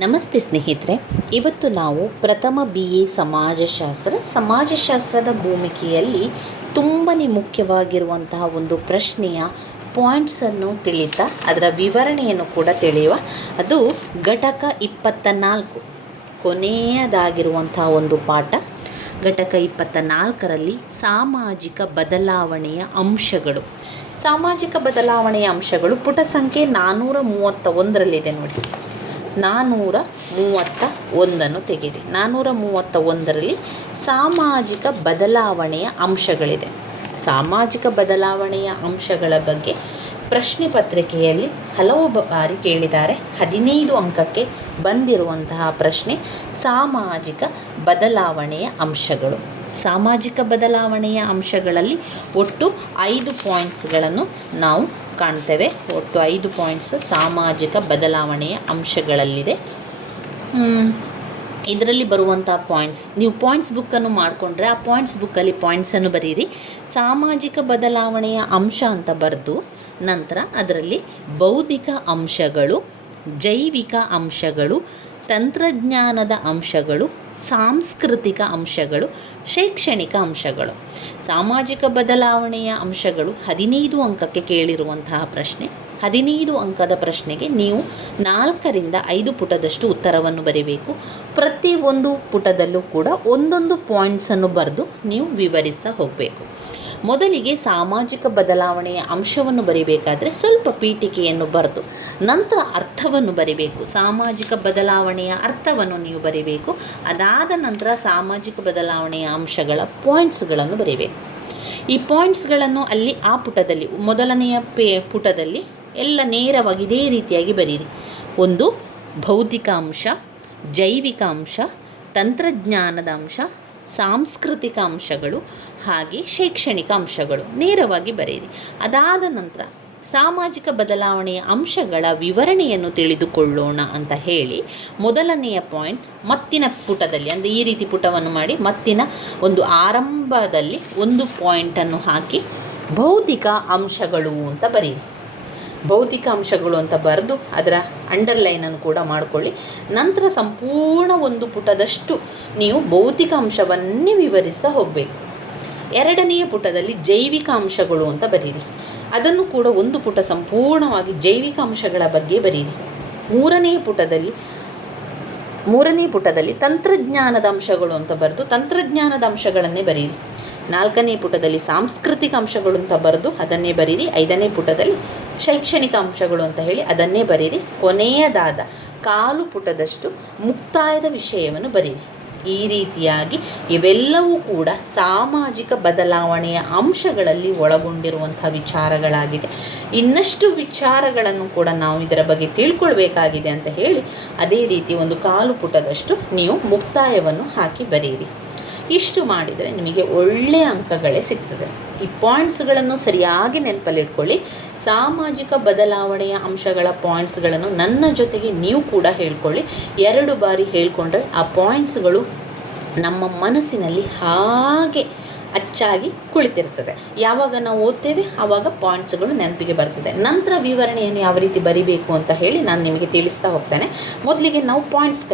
ನಮಸ್ತೆ ಸ್ನೇಹಿತರೆ, ಇವತ್ತು ನಾವು ಪ್ರಥಮ BA ಸಮಾಜಶಾಸ್ತ್ರದ ಭೂಮಿಕೆಯಲ್ಲಿ ತುಂಬಾ ಮುಖ್ಯವಾಗಿರುವಂತಹ ಒಂದು ಪ್ರಶ್ನೆಯ ಪಾಯಿಂಟ್ಸನ್ನು ತಿಳಿತಾ ಅದರ ವಿವರಣೆಯನ್ನು ಕೂಡ ತಿಳಿಯುವ. ಅದು ಘಟಕ 24 ಕೊನೆಯದಾಗಿರುವಂತಹ ಒಂದು ಪಾಠ. ಘಟಕ 24ರಲ್ಲಿ ಸಾಮಾಜಿಕ ಬದಲಾವಣೆಯ ಅಂಶಗಳು. ಸಾಮಾಜಿಕ ಬದಲಾವಣೆಯ ಅಂಶಗಳು ಪುಟ ಸಂಖ್ಯೆ 431ರಲ್ಲಿದೆ ನೋಡಿ. 431 ತೆಗೆಯಿರಿ. 431ರಲ್ಲಿ ಸಾಮಾಜಿಕ ಬದಲಾವಣೆಯ ಅಂಶಗಳಿದೆ. ಸಾಮಾಜಿಕ ಬದಲಾವಣೆಯ ಅಂಶಗಳ ಬಗ್ಗೆ ಪ್ರಶ್ನೆ ಪತ್ರಿಕೆಯಲ್ಲಿ ಹಲವು ಬಾರಿ ಕೇಳಿದ್ದಾರೆ. 15 ಅಂಕಕ್ಕೆ ಬಂದಿರುವಂತಹ ಪ್ರಶ್ನೆ ಸಾಮಾಜಿಕ ಬದಲಾವಣೆಯ ಅಂಶಗಳು. ಸಾಮಾಜಿಕ ಬದಲಾವಣೆಯ ಅಂಶಗಳಲ್ಲಿ ಒಟ್ಟು 5 ಪಾಯಿಂಟ್ಸ್ಗಳನ್ನು ನಾವು ಕಾಣ್ತೇವೆ. ಒಟ್ಟು 5 ಪಾಯಿಂಟ್ಸ್ ಸಾಮಾಜಿಕ ಬದಲಾವಣೆಯ ಅಂಶಗಳಲ್ಲಿದೆ. ಇದರಲ್ಲಿ ಬರುವಂಥ ಪಾಯಿಂಟ್ಸ್, ನೀವು ಪಾಯಿಂಟ್ಸ್ ಬುಕ್ಕನ್ನು ಮಾಡಿಕೊಂಡ್ರೆ ಆ ಪಾಯಿಂಟ್ಸ್ ಬುಕ್ಕಲ್ಲಿ ಪಾಯಿಂಟ್ಸನ್ನು ಬರೀರಿ. ಸಾಮಾಜಿಕ ಬದಲಾವಣೆಯ ಅಂಶ ಅಂತ ಬರೆದು ನಂತರ ಅದರಲ್ಲಿ ಬೌದ್ಧಿಕ ಅಂಶಗಳು, ಜೈವಿಕ ಅಂಶಗಳು, ತಂತ್ರಜ್ಞಾನದ ಅಂಶಗಳು, ಸಾಂಸ್ಕೃತಿಕ ಅಂಶಗಳು, ಶೈಕ್ಷಣಿಕ ಅಂಶಗಳು. ಸಾಮಾಜಿಕ ಬದಲಾವಣೆಯ ಅಂಶಗಳು 15 ಅಂಕಕ್ಕೆ ಕೇಳಿರುವಂತಹ ಪ್ರಶ್ನೆ. 15 ಅಂಕದ ಪ್ರಶ್ನೆಗೆ ನೀವು 4ರಿಂದ 5 ಪುಟದಷ್ಟು ಉತ್ತರವನ್ನು ಬರೀಬೇಕು. ಪ್ರತಿಯೊಂದು ಪುಟದಲ್ಲೂ ಕೂಡ ಒಂದೊಂದು ಪಾಯಿಂಟ್ಸನ್ನು ಬರೆದು ನೀವು ವಿವರಿಸ್ತಾ ಹೋಗಬೇಕು. ಮೊದಲಿಗೆ ಸಾಮಾಜಿಕ ಬದಲಾವಣೆಯ ಅಂಶವನ್ನು ಬರೀಬೇಕಾದ್ರೆ ಸ್ವಲ್ಪ ಪೀಠಿಕೆಯನ್ನು ಬರೆದು ನಂತರ ಅರ್ಥವನ್ನು ಬರೀಬೇಕು. ಸಾಮಾಜಿಕ ಬದಲಾವಣೆಯ ಅರ್ಥವನ್ನು ನೀವು ಬರೀಬೇಕು. ಅದಾದ ನಂತರ ಸಾಮಾಜಿಕ ಬದಲಾವಣೆಯ ಅಂಶಗಳ ಪಾಯಿಂಟ್ಸ್ಗಳನ್ನು ಬರೀಬೇಕು. ಈ ಪಾಯಿಂಟ್ಸ್ಗಳನ್ನು ಅಲ್ಲಿ ಆ ಪುಟದಲ್ಲಿ ಮೊದಲನೆಯ ಪುಟದಲ್ಲಿ ಎಲ್ಲ ನೇರವಾಗಿ ಇದೇ ರೀತಿಯಾಗಿ ಬರೀರಿ. ಒಂದು ಭೌತಿಕ ಅಂಶ, ಜೈವಿಕ ಅಂಶ, ತಂತ್ರಜ್ಞಾನದ ಅಂಶ, ಸಾಂಸ್ಕೃತಿಕ ಅಂಶಗಳು ಹಾಗೆ ಶೈಕ್ಷಣಿಕ ಅಂಶಗಳು ನೇರವಾಗಿ ಬರೆಯಿರಿ. ಅದಾದ ನಂತರ ಸಾಮಾಜಿಕ ಬದಲಾವಣೆಯ ಅಂಶಗಳ ವಿವರಣೆಯನ್ನು ತಿಳಿದುಕೊಳ್ಳೋಣ ಅಂತ ಹೇಳಿ ಮೊದಲನೆಯ ಪಾಯಿಂಟ್ ಮತ್ತಿನ ಪುಟದಲ್ಲಿ, ಅಂದರೆ ಈ ರೀತಿ ಪುಟವನ್ನು ಮಾಡಿ ಮತ್ತಿನ ಒಂದು ಆರಂಭದಲ್ಲಿ ಒಂದು ಪಾಯಿಂಟನ್ನು ಹಾಕಿ ಭೌತಿಕ ಅಂಶಗಳು ಅಂತ ಬರೆಯಿರಿ. ಭೌತಿಕ ಅಂಶಗಳು ಅಂತ ಬರೆದು ಅದರ ಅಂಡರ್ಲೈನನ್ನು ಕೂಡ ಮಾಡಿಕೊಳ್ಳಿ. ನಂತರ ಸಂಪೂರ್ಣ ಒಂದು ಪುಟದಷ್ಟು ನೀವು ಭೌತಿಕ ಅಂಶವನ್ನೇ ವಿವರಿಸ್ತಾ ಹೋಗಬೇಕು. ಎರಡನೆಯ ಪುಟದಲ್ಲಿ ಜೈವಿಕ ಅಂಶಗಳು ಅಂತ ಬರೀರಿ. ಅದನ್ನು ಕೂಡ ಒಂದು ಪುಟ ಸಂಪೂರ್ಣವಾಗಿ ಜೈವಿಕ ಅಂಶಗಳ ಬಗ್ಗೆ ಬರೀರಿ. ಮೂರನೇ ಪುಟದಲ್ಲಿ ತಂತ್ರಜ್ಞಾನದ ಅಂಶಗಳು ಅಂತ ಬರೆದು ತಂತ್ರಜ್ಞಾನದ ಅಂಶಗಳನ್ನೇ ಬರೀರಿ. 4ನೇ ಪುಟದಲ್ಲಿ ಸಾಂಸ್ಕೃತಿಕ ಅಂಶಗಳು ಅಂತ ಬರೆದು ಅದನ್ನೇ ಬರೀರಿ. 5ನೇ ಪುಟದಲ್ಲಿ ಶೈಕ್ಷಣಿಕ ಅಂಶಗಳು ಅಂತ ಹೇಳಿ ಅದನ್ನೇ ಬರೀರಿ. ಕೊನೆಯದಾದ 1/4 ಪುಟದಷ್ಟು ಮುಕ್ತಾಯದ ವಿಷಯವನ್ನು ಬರೀರಿ. ಈ ರೀತಿಯಾಗಿ ಇವೆಲ್ಲವೂ ಕೂಡ ಸಾಮಾಜಿಕ ಬದಲಾವಣೆಯ ಅಂಶಗಳಲ್ಲಿ ಒಳಗೊಂಡಿರುವಂಥ ವಿಚಾರಗಳಾಗಿದೆ. ಇನ್ನಷ್ಟು ವಿಚಾರಗಳನ್ನು ಕೂಡ ನಾವು ಇದರ ಬಗ್ಗೆ ತಿಳ್ಕೊಳ್ಬೇಕಾಗಿದೆ ಅಂತ ಹೇಳಿ ಅದೇ ರೀತಿ ಒಂದು 1/4 ಪುಟದಷ್ಟು ನೀವು ಮುಕ್ತಾಯವನ್ನು ಹಾಕಿ ಬರೀರಿ. ಇಷ್ಟು ಮಾಡಿದರೆ ನಿಮಗೆ ಒಳ್ಳೆಯ ಅಂಕಗಳೇ ಸಿಗ್ತದೆ. ಈ ಪಾಯಿಂಟ್ಸ್ಗಳನ್ನು ಸರಿಯಾಗಿ ನೆನಪಲ್ಲಿಟ್ಕೊಳ್ಳಿ. ಸಾಮಾಜಿಕ ಬದಲಾವಣೆಯ ಅಂಶಗಳ ಪಾಯಿಂಟ್ಸ್ಗಳನ್ನು ನನ್ನ ಜೊತೆಗೆ ನೀವು ಕೂಡ ಹೇಳ್ಕೊಳ್ಳಿ. 2 ಬಾರಿ ಹೇಳ್ಕೊಂಡ್ರೆ ಆ ಪಾಯಿಂಟ್ಸ್ಗಳು ನಮ್ಮ ಮನಸ್ಸಿನಲ್ಲಿ ಹಾಗೆ ಅಚ್ಚಾಗಿ ಕುಳಿತಿರ್ತದೆ. ಯಾವಾಗ ನಾವು ಓದ್ತೇವೆ ಆವಾಗ ಪಾಯಿಂಟ್ಸ್ಗಳು ನೆನಪಿಗೆ ಬರ್ತದೆ. ನಂತರ ವಿವರಣೆಯನ್ನು ಯಾವ ರೀತಿ ಬರಿಬೇಕು ಅಂತ ಹೇಳಿ ನಾನು ನಿಮಗೆ ತಿಳಿಸ್ತಾ ಹೋಗ್ತೇನೆ. ಮೊದಲಿಗೆ ನಾವು ಪಾಯಿಂಟ್ಸ್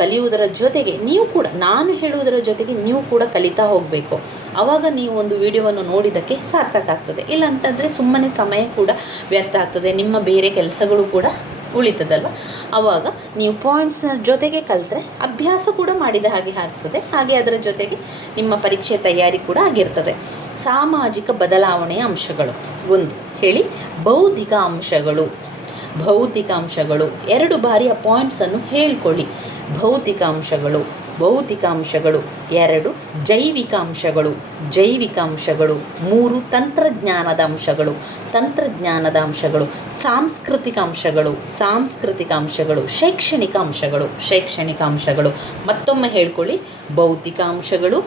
ಕಲಿಯುವುದರ ಜೊತೆಗೆ ನೀವು ಕೂಡ, ನಾನು ಹೇಳುವುದರ ಜೊತೆಗೆ ನೀವು ಕೂಡ ಕಲಿತಾ ಹೋಗಬೇಕು. ಆವಾಗ ನೀವು ಒಂದು ವಿಡಿಯೋವನ್ನು ನೋಡಿದ್ದಕ್ಕೆ ಸಾರ್ಥಕ ಆಗ್ತದೆ. ಇಲ್ಲ ಅಂತಂದರೆ ಸುಮ್ಮನೆ ಸಮಯ ಕೂಡ ವ್ಯರ್ಥ ಆಗ್ತದೆ, ನಿಮ್ಮ ಬೇರೆ ಕೆಲಸಗಳು ಕೂಡ ಉಳಿತದಲ್ವ. ಆವಾಗ ನೀವು ಪಾಯಿಂಟ್ಸ್ನ ಜೊತೆಗೆ ಕಲಿತ್ರೆ ಅಭ್ಯಾಸ ಕೂಡ ಮಾಡಿದ ಹಾಗೆ ಆಗ್ತದೆ. ಹಾಗೆ ಅದರ ಜೊತೆಗೆ ನಿಮ್ಮ ಪರೀಕ್ಷೆ ತಯಾರಿ ಕೂಡ ಆಗಿರ್ತದೆ. ಸಾಮಾಜಿಕ ಬದಲಾವಣೆಯ ಅಂಶಗಳು ಒಂದು ಹೇಳಿ. ಬೌದ್ಧಿಕ ಅಂಶಗಳು 2 ಬಾರಿ ಆ ಪಾಯಿಂಟ್ಸನ್ನು ಹೇಳ್ಕೊಳ್ಳಿ. ಭೌತಿಕ ಅಂಶಗಳು 2, ಜೈವಿಕ ಅಂಶಗಳು 3, ತಂತ್ರಜ್ಞಾನದ ಅಂಶಗಳು, ಸಾಂಸ್ಕೃತಿಕ ಅಂಶಗಳು, ಶೈಕ್ಷಣಿಕ ಅಂಶಗಳು. ಮತ್ತೊಮ್ಮೆ ಹೇಳ್ಕೊಳ್ಳಿ. ಭೌತಿಕ ಅಂಶಗಳು,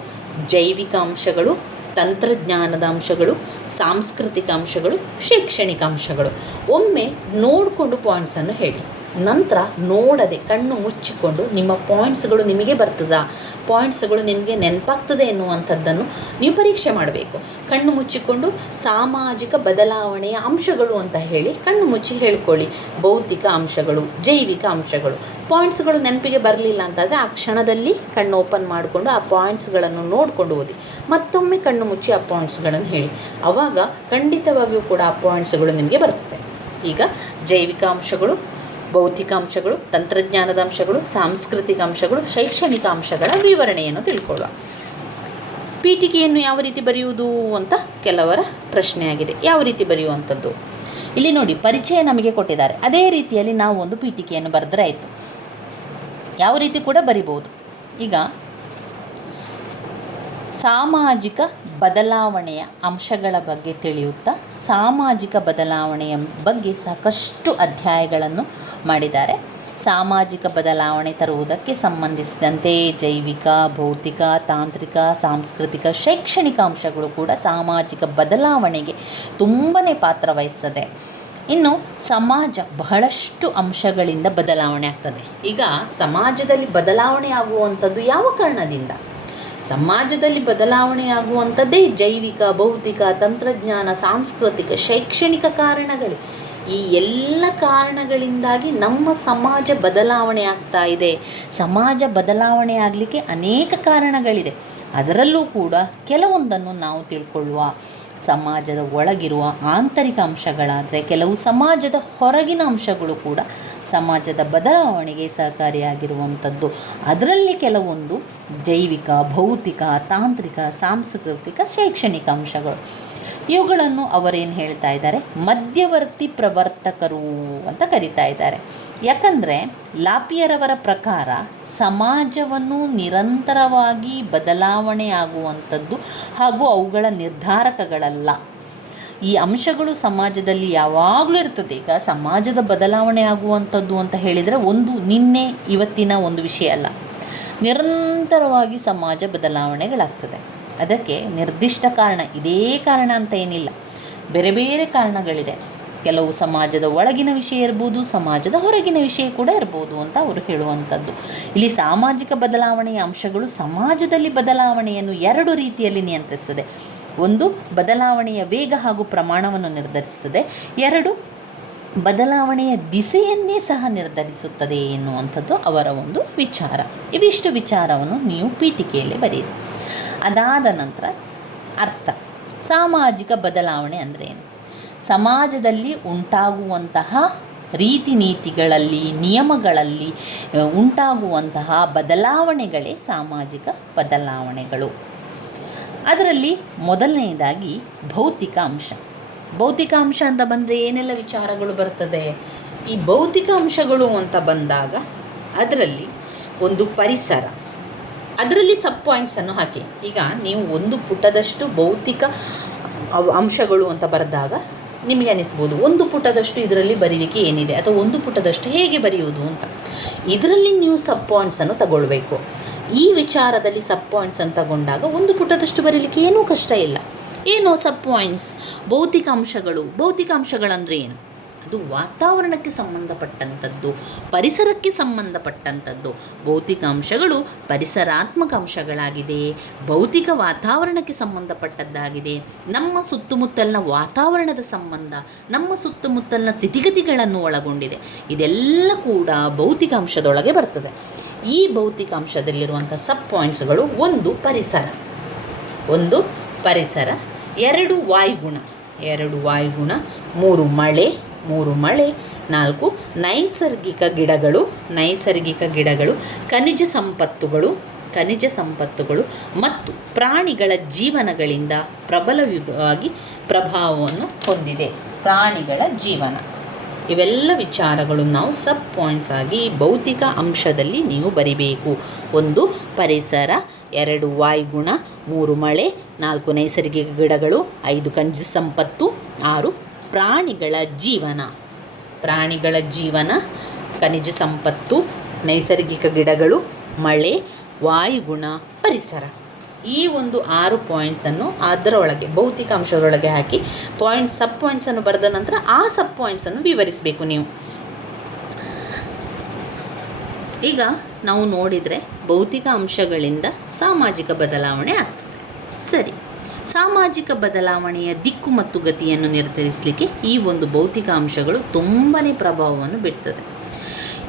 ಜೈವಿಕ ಅಂಶಗಳು, ತಂತ್ರಜ್ಞಾನದ ಅಂಶಗಳು, ಸಾಂಸ್ಕೃತಿಕ ಅಂಶಗಳು, ಶೈಕ್ಷಣಿಕ ಅಂಶಗಳು. ಒಮ್ಮೆ ನೋಡಿಕೊಂಡು ಪಾಯಿಂಟ್ಸನ್ನು ಹೇಳಿ. ನಂತರ ನೋಡದೆ ಕಣ್ಣು ಮುಚ್ಚಿಕೊಂಡು ನಿಮ್ಮ ಪಾಯಿಂಟ್ಸ್ಗಳು ನಿಮಗೆ ಬರ್ತದಾ, ಪಾಯಿಂಟ್ಸ್ಗಳು ನಿಮಗೆ ನೆನಪಾಗ್ತದೆ ಎನ್ನುವಂಥದ್ದನ್ನು ನೀವು ಪರೀಕ್ಷೆ ಮಾಡಬೇಕು. ಕಣ್ಣು ಮುಚ್ಚಿಕೊಂಡು ಸಾಮಾಜಿಕ ಬದಲಾವಣೆಯ ಅಂಶಗಳು ಅಂತ ಹೇಳಿ ಕಣ್ಣು ಮುಚ್ಚಿ ಹೇಳ್ಕೊಳ್ಳಿ. ಭೌತಿಕ ಅಂಶಗಳು, ಜೈವಿಕ ಅಂಶಗಳು. ಪಾಯಿಂಟ್ಸ್ಗಳು ನೆನಪಿಗೆ ಬರಲಿಲ್ಲ ಅಂತಂದರೆ ಆ ಕ್ಷಣದಲ್ಲಿ ಕಣ್ಣು ಓಪನ್ ಮಾಡಿಕೊಂಡು ಆ ಪಾಯಿಂಟ್ಸ್ಗಳನ್ನು ನೋಡಿಕೊಂಡು ಓದಿ. ಮತ್ತೊಮ್ಮೆ ಕಣ್ಣು ಮುಚ್ಚಿ ಆ ಪಾಯಿಂಟ್ಸ್ಗಳನ್ನು ಹೇಳಿ. ಆವಾಗ ಖಂಡಿತವಾಗಿಯೂ ಕೂಡ ಆ ಪಾಯಿಂಟ್ಸ್ಗಳು ನಿಮಗೆ ಬರ್ತದೆ. ಈಗ ಜೈವಿಕ ಅಂಶಗಳು, ಭೌತಿಕ ಅಂಶಗಳು, ತಂತ್ರಜ್ಞಾನದ ಅಂಶಗಳು, ಸಾಂಸ್ಕೃತಿಕ ಅಂಶಗಳು, ಶೈಕ್ಷಣಿಕ ಅಂಶಗಳ ವಿವರಣೆಯನ್ನು ತಿಳ್ಕೊಳ್ಳುವ. ಪೀಠಿಕೆಯನ್ನು ಯಾವ ರೀತಿ ಬರೆಯುವುದು ಅಂತ ಕೆಲವರ ಪ್ರಶ್ನೆಯಾಗಿದೆ. ಯಾವ ರೀತಿ ಬರೆಯುವಂಥದ್ದು ಇಲ್ಲಿ ನೋಡಿ, ಪರಿಚಯ ನಮಗೆ ಕೊಟ್ಟಿದ್ದಾರೆ. ಅದೇ ರೀತಿಯಲ್ಲಿ ನಾವು ಒಂದು ಪೀಠಿಕೆಯನ್ನು ಬರೆದ್ರೆ ಆಯಿತು. ಯಾವ ರೀತಿ ಕೂಡ ಬರಿಬೋದು. ಈಗ ಸಾಮಾಜಿಕ ಬದಲಾವಣೆಯ ಅಂಶಗಳ ಬಗ್ಗೆ ತಿಳಿಯುತ್ತಾ ಸಾಮಾಜಿಕ ಬದಲಾವಣೆಯ ಬಗ್ಗೆ ಸಾಕಷ್ಟು ಅಧ್ಯಾಯಗಳನ್ನು ಮಾಡಿದ್ದಾರೆ. ಸಾಮಾಜಿಕ ಬದಲಾವಣೆ ತರುವುದಕ್ಕೆ ಸಂಬಂಧಿಸಿದಂತೆ ಜೈವಿಕ, ಭೌತಿಕ, ತಾಂತ್ರಿಕ, ಸಾಂಸ್ಕೃತಿಕ, ಶೈಕ್ಷಣಿಕ ಅಂಶಗಳು ಕೂಡ ಸಾಮಾಜಿಕ ಬದಲಾವಣೆಗೆ ತುಂಬಾ ಪಾತ್ರ ವಹಿಸ್ತದೆ. ಇನ್ನು ಸಮಾಜ ಬಹಳಷ್ಟು ಅಂಶಗಳಿಂದ ಬದಲಾವಣೆ ಆಗ್ತದೆ. ಈಗ ಸಮಾಜದಲ್ಲಿ ಬದಲಾವಣೆ ಆಗುವಂಥದ್ದು ಯಾವ ಕಾರಣದಿಂದ? ಸಮಾಜದಲ್ಲಿ ಬದಲಾವಣೆಯಾಗುವಂಥದ್ದೇ ಜೈವಿಕ, ಭೌತಿಕ, ತಂತ್ರಜ್ಞಾನ, ಸಾಂಸ್ಕೃತಿಕ, ಶೈಕ್ಷಣಿಕ ಕಾರಣಗಳೇ. ಈ ಎಲ್ಲ ಕಾರಣಗಳಿಂದಾಗಿ ನಮ್ಮ ಸಮಾಜ ಬದಲಾವಣೆ ಆಗ್ತಾ ಇದೆ. ಸಮಾಜ ಬದಲಾವಣೆ ಆಗಲಿಕ್ಕೆ ಅನೇಕ ಕಾರಣಗಳಿದೆ. ಅದರಲ್ಲೂ ಕೂಡ ಕೆಲವೊಂದನ್ನು ನಾವು ತಿಳ್ಕೊಳ್ಳುವ. ಸಮಾಜದ ಒಳಗಿರುವ ಆಂತರಿಕ ಅಂಶಗಳಾದರೆ ಕೆಲವು ಸಮಾಜದ ಹೊರಗಿನ ಅಂಶಗಳು ಕೂಡ ಸಮಾಜದ ಬದಲಾವಣೆಗೆ ಸಹಕಾರಿಯಾಗಿರುವಂಥದ್ದು. ಅದರಲ್ಲಿ ಕೆಲವೊಂದು ಜೈವಿಕ, ಭೌತಿಕ, ತಾಂತ್ರಿಕ, ಸಾಂಸ್ಕೃತಿಕ, ಶೈಕ್ಷಣಿಕ ಅಂಶಗಳು. ಇವುಗಳನ್ನು ಅವರೇನು ಹೇಳ್ತಾ ಇದ್ದಾರೆ? ಮಧ್ಯವರ್ತಿ ಪ್ರವರ್ತಕರು ಅಂತ ಕರಿತಾ ಇದ್ದಾರೆ. ಯಾಕಂದರೆ ಲಾಪಿಯರವರ ಪ್ರಕಾರ ಸಮಾಜವನ್ನು ನಿರಂತರವಾಗಿ ಬದಲಾವಣೆ ಆಗುವಂಥದ್ದು ಹಾಗೂ ಅವುಗಳ ನಿರ್ಧಾರಕಗಳಲ್ಲ. ಈ ಅಂಶಗಳು ಸಮಾಜದಲ್ಲಿ ಯಾವಾಗಲೂ ಇರ್ತದೆ. ಈಗ ಸಮಾಜದ ಬದಲಾವಣೆ ಆಗುವಂಥದ್ದು ಅಂತ ಹೇಳಿದರೆ ಒಂದು ನಿನ್ನೆ ಇವತ್ತಿನ ಒಂದು ವಿಷಯ ಅಲ್ಲ. ನಿರಂತರವಾಗಿ ಸಮಾಜ ಬದಲಾವಣೆಗಳಾಗ್ತದೆ. ಅದಕ್ಕೆ ನಿರ್ದಿಷ್ಟ ಕಾರಣ, ಇದೇ ಕಾರಣ ಅಂತ ಏನಿಲ್ಲ, ಬೇರೆ ಬೇರೆ ಕಾರಣಗಳಿದೆ. ಕೆಲವು ಸಮಾಜದ ಒಳಗಿನ ವಿಷಯ ಇರ್ಬೋದು, ಸಮಾಜದ ಹೊರಗಿನ ವಿಷಯ ಕೂಡ ಇರ್ಬೋದು ಅಂತ ಅವರು ಹೇಳುವಂಥದ್ದು. ಇಲ್ಲಿ ಸಾಮಾಜಿಕ ಬದಲಾವಣೆಯ ಅಂಶಗಳು ಸಮಾಜದಲ್ಲಿ ಬದಲಾವಣೆಯನ್ನು ಎರಡು ರೀತಿಯಲ್ಲಿ ನಿಯಂತ್ರಿಸ್ತದೆ. ಒಂದು, ಬದಲಾವಣೆಯ ವೇಗ ಹಾಗೂ ಪ್ರಮಾಣವನ್ನು ನಿರ್ಧರಿಸುತ್ತದೆ. ಎರಡು, ಬದಲಾವಣೆಯ ದಿಸೆಯನ್ನೇ ಸಹ ನಿರ್ಧರಿಸುತ್ತದೆ ಎನ್ನುವಂಥದ್ದು ಅವರ ಒಂದು ವಿಚಾರ. ಇವಿಷ್ಟು ವಿಚಾರವನ್ನು ನೀವು ಪೀಠಿಕೆಯಲ್ಲಿ ಬರೆಯಿರಿ. ಅದಾದ ನಂತರ ಅರ್ಥ. ಸಾಮಾಜಿಕ ಬದಲಾವಣೆ ಅಂದರೆ ಏನು? ಸಮಾಜದಲ್ಲಿ ಉಂಟಾಗುವಂತಹ ರೀತಿ ನೀತಿಗಳಲ್ಲಿ, ನಿಯಮಗಳಲ್ಲಿ ಉಂಟಾಗುವಂತಹ ಬದಲಾವಣೆಗಳೇ ಸಾಮಾಜಿಕ ಬದಲಾವಣೆಗಳು. ಅದರಲ್ಲಿ ಮೊದಲನೆಯದಾಗಿ ಭೌತಿಕ ಅಂಶ. ಭೌತಿಕ ಅಂಶ ಅಂತ ಬಂದರೆ ಏನೆಲ್ಲ ವಿಚಾರಗಳು ಬರ್ತದೆ? ಈ ಭೌತಿಕ ಅಂಶಗಳು ಅಂತ ಬಂದಾಗ ಅದರಲ್ಲಿ ಒಂದು ಪರಿಸರ, ಅದರಲ್ಲಿ ಸಬ್ ಪಾಯಿಂಟ್ಸನ್ನು ಹಾಕಿ. ಈಗ ನೀವು ಒಂದು ಪುಟದಷ್ಟು ಭೌತಿಕ ಅಂಶಗಳು ಅಂತ ಬರೆದಾಗ ನಿಮಗೆ ಅನಿಸ್ಬೋದು ಒಂದು ಪುಟದಷ್ಟು ಇದರಲ್ಲಿ ಬರೀಲಿಕ್ಕೆ ಏನಿದೆ, ಅಥವಾ ಒಂದು ಪುಟದಷ್ಟು ಹೇಗೆ ಬರೆಯುವುದು ಅಂತ. ಇದರಲ್ಲಿ ನೀವು ಸಬ್ ಪಾಯಿಂಟ್ಸನ್ನು ತಗೊಳ್ಬೇಕು. ಈ ವಿಚಾರದಲ್ಲಿ ಸಬ್ ಪಾಯಿಂಟ್ಸ್ ಅಂತ ತಗೊಂಡಾಗ ಒಂದು ಪುಟದಷ್ಟು ಬರೀಲಿಕ್ಕೆ ಏನೂ ಕಷ್ಟ ಇಲ್ಲ. ಏನು ಸಬ್ ಪಾಯಿಂಟ್ಸ್? ಭೌತಿಕ ಅಂಶಗಳು. ಭೌತಿಕ ಅಂಶಗಳಂದರೆ ಏನು? ಅದು ವಾತಾವರಣಕ್ಕೆ ಸಂಬಂಧಪಟ್ಟಂಥದ್ದು, ಪರಿಸರಕ್ಕೆ ಸಂಬಂಧಪಟ್ಟಂಥದ್ದು. ಭೌತಿಕ ಅಂಶಗಳು ಪರಿಸರಾತ್ಮಕ ಅಂಶಗಳಾಗಿದೆ, ಭೌತಿಕ ವಾತಾವರಣಕ್ಕೆ ಸಂಬಂಧಪಟ್ಟದ್ದಾಗಿದೆ. ನಮ್ಮ ಸುತ್ತಮುತ್ತಲಿನ ವಾತಾವರಣದ ಸಂಬಂಧ, ನಮ್ಮ ಸುತ್ತಮುತ್ತಲಿನ ಸ್ಥಿತಿಗತಿಗಳನ್ನು ಒಳಗೊಂಡಿದೆ. ಇದೆಲ್ಲ ಕೂಡ ಭೌತಿಕ ಅಂಶದೊಳಗೆ ಬರ್ತದೆ. ಈ ಭೌತಿಕ ಅಂಶದಲ್ಲಿರುವಂಥ ಸಬ್ ಪಾಯಿಂಟ್ಸ್ಗಳು: ಒಂದು ಪರಿಸರ, ಎರಡು ವಾಯುಗುಣ, ಮೂರು ಮಳೆ, ನಾಲ್ಕು ನೈಸರ್ಗಿಕ ಗಿಡಗಳು, ಖನಿಜ ಸಂಪತ್ತುಗಳು ಮತ್ತು ಪ್ರಾಣಿಗಳ ಜೀವನಗಳಿಂದ ಪ್ರಬಲವಾಗಿ ಪ್ರಭಾವವನ್ನು ಹೊಂದಿದೆ. ಪ್ರಾಣಿಗಳ ಜೀವನ, ಇವೆಲ್ಲ ವಿಚಾರಗಳು ನಾವು ಸಬ್ ಪಾಯಿಂಟ್ಸ್ ಆಗಿ ಭೌತಿಕ ಅಂಶದಲ್ಲಿ ನೀವು ಬರಿಬೇಕು. ಒಂದು ಪರಿಸರ, ಎರಡು ವಾಯುಗುಣ, ಮೂರು ಮಳೆ, ನಾಲ್ಕು ನೈಸರ್ಗಿಕ ಗಿಡಗಳು, ಐದು ಖನಿಜ ಸಂಪತ್ತು, ಆರು ಪ್ರಾಣಿಗಳ ಜೀವನ, ಖನಿಜ ಸಂಪತ್ತು, ನೈಸರ್ಗಿಕ ಗಿಡಗಳು, ಮಳೆ, ವಾಯುಗುಣ, ಪರಿಸರ. ಈ ಒಂದು 6 ಪಾಯಿಂಟ್ಸನ್ನು ಅದರೊಳಗೆ ಭೌತಿಕ ಅಂಶದೊಳಗೆ ಹಾಕಿ ಸಬ್ ಪಾಯಿಂಟ್ಸನ್ನು ಬರೆದ ನಂತರ ಆ ಸಬ್ ಪಾಯಿಂಟ್ಸನ್ನು ವಿವರಿಸಬೇಕು ನೀವು. ಈಗ ನಾವು ನೋಡಿದರೆ ಭೌತಿಕ ಅಂಶಗಳಿಂದ ಸಾಮಾಜಿಕ ಬದಲಾವಣೆ ಆಗ್ತದೆ. ಸರಿ, ಸಾಮಾಜಿಕ ಬದಲಾವಣೆಯ ದಿಕ್ಕು ಮತ್ತು ಗತಿಯನ್ನು ನಿರ್ಧರಿಸಲಿಕ್ಕೆ ಈ ಒಂದು ಭೌತಿಕ ಅಂಶಗಳು ತುಂಬಾ ಪ್ರಭಾವವನ್ನು ಬೀರ್ತದೆ.